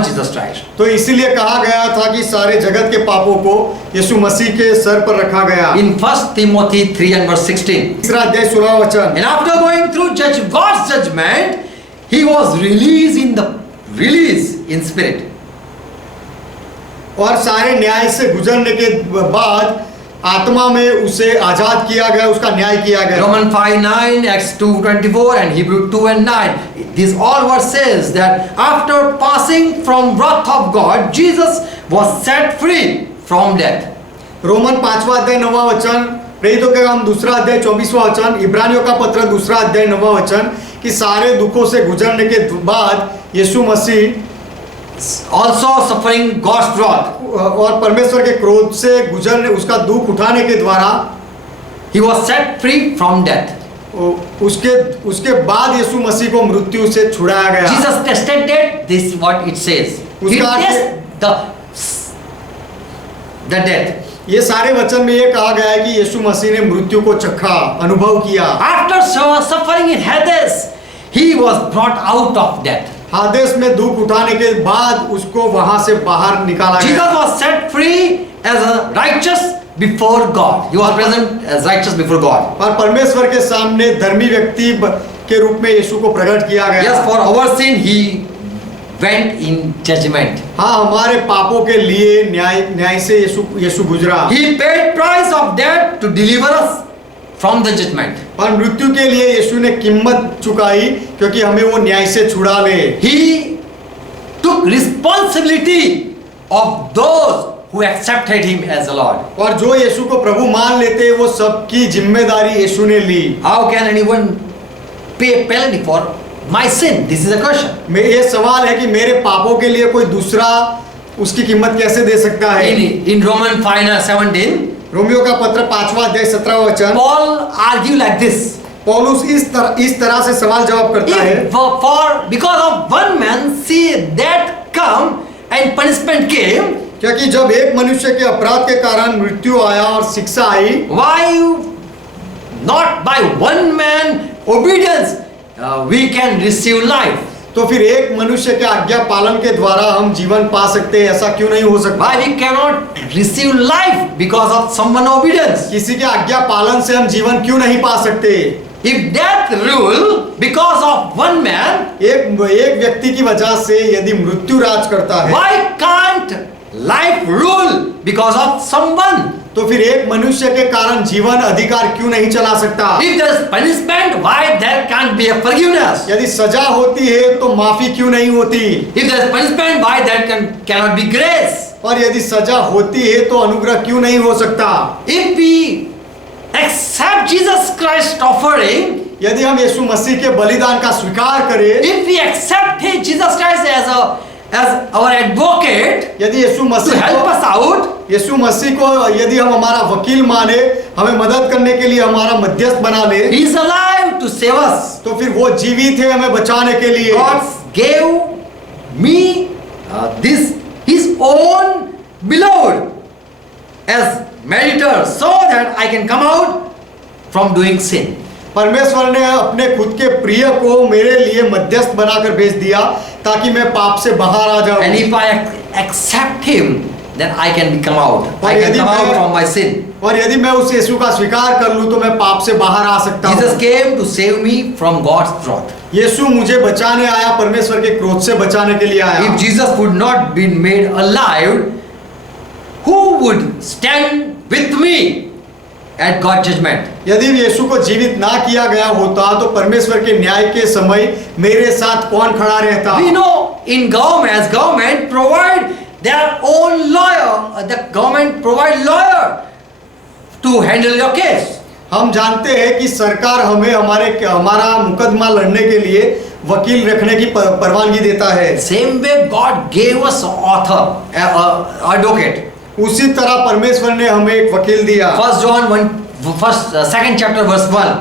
Jesus Christ. तो इसीलिए कहा गया था कि सारे जगत के पापों को यीशु मसीह के सर पर रखा गया। In 1 Timothy 3 and verse 16. तीसरा अध्याय 16 वचन। And after going through God's judgment, he was released in spirit. और सारे न्याय से गुजरने के बाद आत्मा में उसे आजाद किया गया, उसका न्याय किया गया। Romans 5:9, Acts 2:24 and Hebrew 2 and 9. These all verses that after passing from wrath of God, Jesus was set free from death. Roman 5वां अध्याय 9वां वचन, प्रेरितों के काम 2रा अध्याय 24वां वचन, इब्रानियों का पत्र 2रा अध्याय 9वां वचन कि सारे दुखों से गुजरने के बाद यीशु मसीह Also suffering God's wrath. और परमेश्वर के क्रोध से गुजरने, उसका दुख उठाने के द्वारा he was set free from death. उसके बाद यीशु मसीह को मृत्यु से छुड़ाया गया। Jesus tasted death. This is what it says. He tasted the death. ये सारे वचन में ये कहा गया है कि यीशु मसीह ने मृत्यु को चखा, अनुभव किया। After suffering in Hades, he was brought out of death. हादेस में दुख उठाने के बाद उसको वहां से बाहर निकाला गया। Jesus was set free as a righteous before God. He was present as righteous before God. और परमेश्वर के सामने धर्मी व्यक्ति के रूप में यीशु को प्रकट किया गया। Yes, for our sin he went in judgment. हाँ, हमारे पापों के लिए न्याय से यीशु गुजरा। He paid price of death to deliver us from the judgment. और मृत्यु के लिए यीशु ने कीमत चुकाई क्योंकि हमें वो न्याय से छुड़ा ले। He took responsibility of those who accepted him as the Lord. और जो यीशु को प्रभु मान लेते वो सबकी जिम्मेदारी यीशु ने ली। How can anyone pay penalty for my sin? This is a question. ये सवाल है कि मेरे पापों के लिए कोई दूसरा उसकी कीमत कैसे दे सकता है? In Romans 5:17, रोमियो का पत्र 5वां अध्याय 17वां वचन, Paul argue like this. पौलुस इस तरह से सवाल जवाब करता है। Because of one man see that come and punishment came. क्योंकि जब एक मनुष्य के अपराध के कारण मृत्यु आया और शिक्षा आई, Why not by one man obedience we can receive life? तो फिर एक मनुष्य के आज्ञा पालन के द्वारा हम जीवन पा सकते हैं, ऐसा क्यों नहीं हो सकता? Why we cannot receive life because of someone obedience? किसी के आज्ञा पालन से हम जीवन क्यों नहीं पा सकते? If death rule because of one man, एक व्यक्ति की वजह से यदि मृत्यु राज करता है, why can't life rule because of someone? तो फिर एक मनुष्य के कारण जीवन अधिकार क्यों नहीं चला सकता? If there is punishment, why there can't be a forgiveness? यदि सजा होती है तो माफी क्यों नहीं होती? If there is punishment, why there cannot be grace? और यदि सजा होती है तो अनुग्रह क्यों नहीं हो सकता? If we accept Jesus Christ offering, यदि हम यीशु मसीह के बलिदान का स्वीकार करें, if we accept Jesus Christ as our advocate, यदि यीशु to Masih help us out, यीशु मसीह को यदि हम हमारा वकील माने, हमें मदद करने के लिए हमारा मध्यस्थ बना ले, he is alive to save us. तो फिर वो जीवित है हमें बचाने के लिए। God gave me this his own beloved as mediator so that I can come out from doing sin. परमेश्वर ने अपने खुद के प्रिय को मेरे लिए मध्यस्थ बनाकर भेज दिया ताकि मैं पाप से बाहर आ जाऊं। And if I accept him, then I can come out. I can come out from my sin. और यदि मैं उस यीशु का स्वीकार कर लूं तो मैं पाप से बाहर आ सकता हूं। Jesus came to save me from God's wrath. यीशु मुझे बचाने आया, परमेश्वर के क्रोध से बचाने के लिए आया। If Jesus would not been made alive, who would stand with me at God's judgment? यदि यीशु को जीवित ना किया गया होता तो परमेश्वर के न्याय के समय मेरे साथ कौन खड़ा रहता? We know in government provide their own lawyer. The government provide lawyer to handle your case. हम जानते हैं कि सरकार हमें हमारा मुकदमा लड़ने के लिए वकील रखने की परवानगी देता है। Same way God gave us author, advocate. उसी तरह परमेश्वर ने हमें एक वकील दिया। 1 John 2nd chapter verse 1.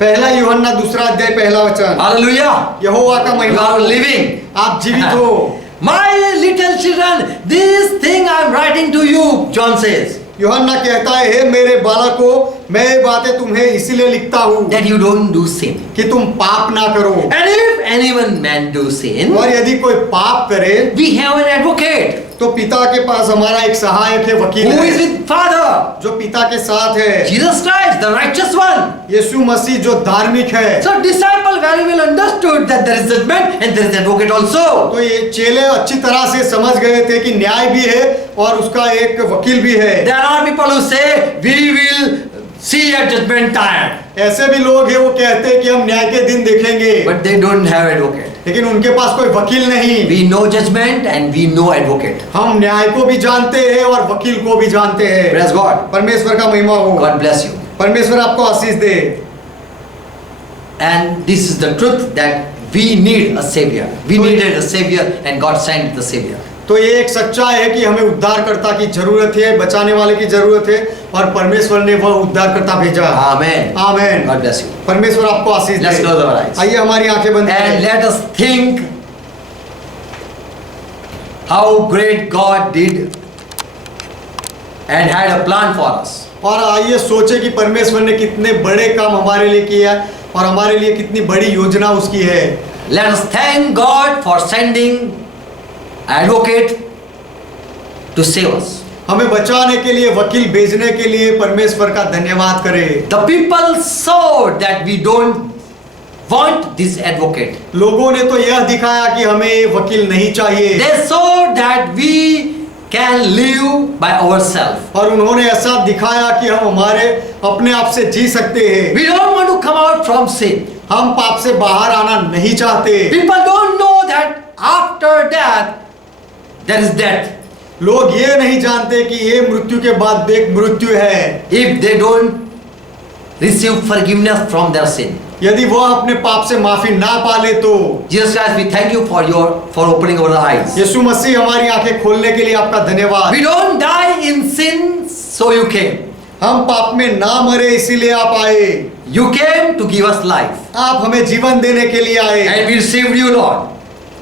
पहला यूहन्ना 2रा अध्याय पहला वचन। Hallelujah. यहोवा का You महिमा are हो, living. आप जीवित हो। My little children, this thing I am writing to you, John says, यूहन्ना कहता है, हे मेरे बालकों, मैं ये बातें तुम्हें इसीलिए लिखता हूँ that you don't do sin. कि तुम पाप ना करो। And if anyone man do sin, और यदि कोई पाप करे we have an advocate तो पिता के पास हमारा एक सहायक है, वकील who is है, with Father, जो पिता के साथ है, Jesus Christ, the righteous one. यीशु मसीह जो धार्मिक है। So disciple very well understood that there is judgment and there is advocate also. तो ये चेले अच्छी तरह से समझ गए थे कि न्याय भी है और उसका एक वकील भी है। There are people who say we will see at judgment time, ऐसे भी लोग हैं वो कहते हैं कि हम न्याय के दिन देखेंगे, but they don't have advocate. लेकिन उनके पास कोई वकील नहीं। We know judgment and we know advocate. हम न्याय को भी जानते हैं और वकील को भी जानते हैं। Praise God. परमेश्वर का महिमा हो। God bless you. परमेश्वर आपको आशीष दे। And this is the truth that we need a savior. We needed a savior and God sent the savior. तो ये एक सच्चाई है कि हमें उद्धारकर्ता की जरूरत है, बचाने वाले की जरूरत है और परमेश्वर ने वह उद्धारकर्ता भेजा। Amen. Amen. God bless you. परमेश्वर आपको आशीष Let's close our they. eyes. आइए हमारी आंखें बंद And करें। let us think how great God did and had a plan for us. और आइए सोचे कि परमेश्वर ने कितने बड़े काम हमारे लिए किया और हमारे लिए कितनी बड़ी योजना उसकी है। Let us thank God for sending advocate to save us. हमें बचाने के लिए वकील भेजने के लिए परमेश्वर का धन्यवाद करें। The people saw that we don't want this advocate. लोगों ने तो यह दिखाया कि हमें ये वकील नहीं चाहिए They saw that we can live by ourselves. और उन्होंने ऐसा दिखाया कि हम हमारे अपने आप से जी सकते हैं। We don't want to come out from sin. हम पाप से बाहर आना नहीं चाहते। People don't know that after death there is death. लोग ये नहीं जानते कि ये मृत्यु के बाद एक मृत्यु है। If they don't receive forgiveness from their sin. यदि वह अपने पाप से माफी ना पाले तो Jesus Christ, we thank you for opening our eyes. यीशु मसीह हमारी आंखें खोलने के लिए आपका धन्यवाद। We don't die in sin, so you came. हम पाप में ना मरे इसीलिए आप आए। You came to give us life. आप हमें जीवन देने के लिए आए And we received you, Lord.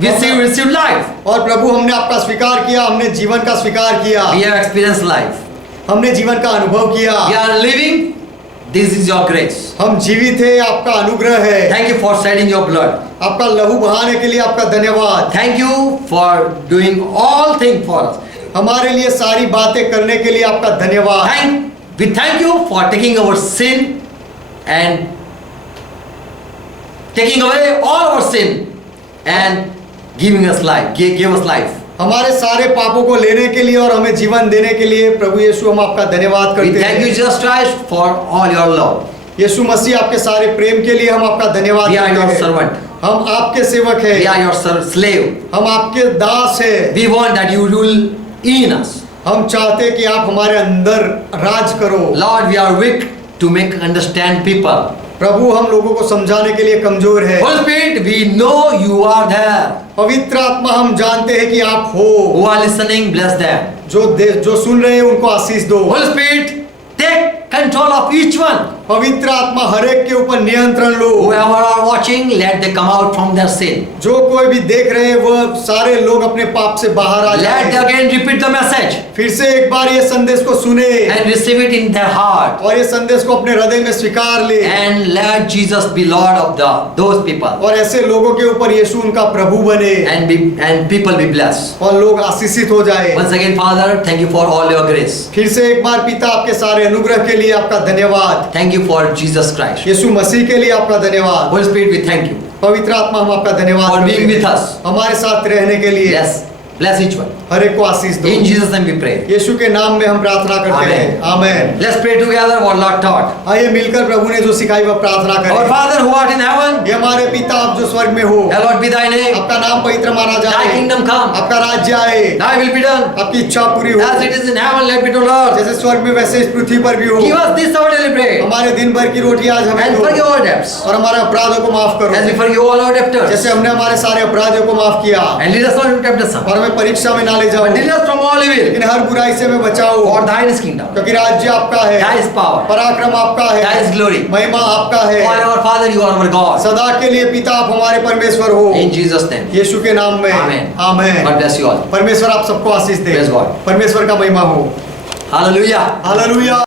We received life. और प्रभु हमने आपका स्वीकार किया, हमने जीवन का स्वीकार किया, We have experienced life. हमने जीवन का अनुभव किया। We are living. This is your grace. हम जीवित है, आपका अनुग्रह है। Thank you for shedding your blood. आपका लहू बहाने के लिए आपका धन्यवाद। Thank you for doing all things for us. हमारे लिए सारी बातें करने के लिए आपका धन्यवाद। We thank you for taking our sin and taking away all our sin and giving us life. Give us life. हमारे सारे पापों को लेने के लिए और हमें जीवन देने के लिए प्रभु यीशु हम आपका धन्यवाद We करते thank you, हैं। Jesus Christ, for all your love. यीशु मसीह आपके सारे प्रेम के लिए हम आपका धन्यवाद We are करते your हैं। servant. हम आपके सेवक We हैं। are your slave. हम आपके दास हैं। We want that you rule in us. हम चाहते हैं कि आप हमारे अंदर राज करो। Lord, we are weak to make understand people. प्रभु हम लोगों को समझाने के लिए कमजोर है। Holy Spirit, we know you are there. पवित्र आत्मा हम जानते हैं कि आप हो। Who are listening, bless them. जो सुन रहे हैं उनको आशीष दो। Holy Spirit, take control of each one. पवित्र आत्मा हर एक के ऊपर नियंत्रण लो। Whoever are watching, let they come out from their sin. जो कोई भी देख रहे हैं वह सारे लोग अपने पाप से बाहर आ Let जाए। them again repeat the message फिर से एक बार ये संदेश को सुने and receive it in their heart. और ये संदेश को अपने हृदय में स्वीकार ले And let Jesus be Lord of those people. और ऐसे लोगों के ऊपर यीशु उनका प्रभु बने And people be blessed. और लोग आशीषित हो जाए। Once again, Father, thank you for all your grace. फिर से एक बार पिता आपके सारे अनुग्रह के लिए आपका धन्यवाद। Thank you for Jesus Christ. यीशु मसीह के लिए आपका धन्यवाद। Holy Spirit, we thank you पवित्र आत्मा हम आपका धन्यवाद for करते being हैं। with us. हमारे साथ रहने के लिए Bless each one. हर एक को आशीष दो। In Jesus' name we pray. यीशु के नाम में हम प्रार्थना करते हैं। आमेन। Let's pray together what Lord taught. आइए मिलकर प्रभु ने जो सिखाई वह प्रार्थना Our करें। Father who art in heaven, ये हमारे पिता आप जो स्वर्ग में हो, hallowed be thy name. आपका नाम पवित्र माना Thy जाए, kingdom come. आपका राज्य आए, Thy will be done. आपकी इच्छा पूरी हो, As it is in heaven, let it be done on earth. जैसे स्वर्ग में वैसे इस पृथ्वी पर भी हो। Give us this our daily bread. हमारे दिन भर की रोटी आज हमें And दो forgive our debts. और हमारे अपराधों को माफ As we करो forgive all our debtors. जैसे हमने हमारे सारे अपराधों को माफ किया And lead us not into temptation. और हमें परीक्षा में ना ले जाओ, but deliver us from all evil. लेकिन हर बुराई से हमें बचाओ, For thine is kingdom, क्योंकि राज्य आपका है, thine is power, पराक्रम आपका thine है, is glory. महिमा आपका है, Forever, Father, you are our God. सदा के लिए पिता आप हमारे परमेश्वर हो, In Jesus' name. यीशु के नाम में Amen. Amen. God bless you all. परमेश्वर आप सबको आशीष दे, Praise God. परमेश्वर का महिमा हो। Hallelujah. हालेलुया।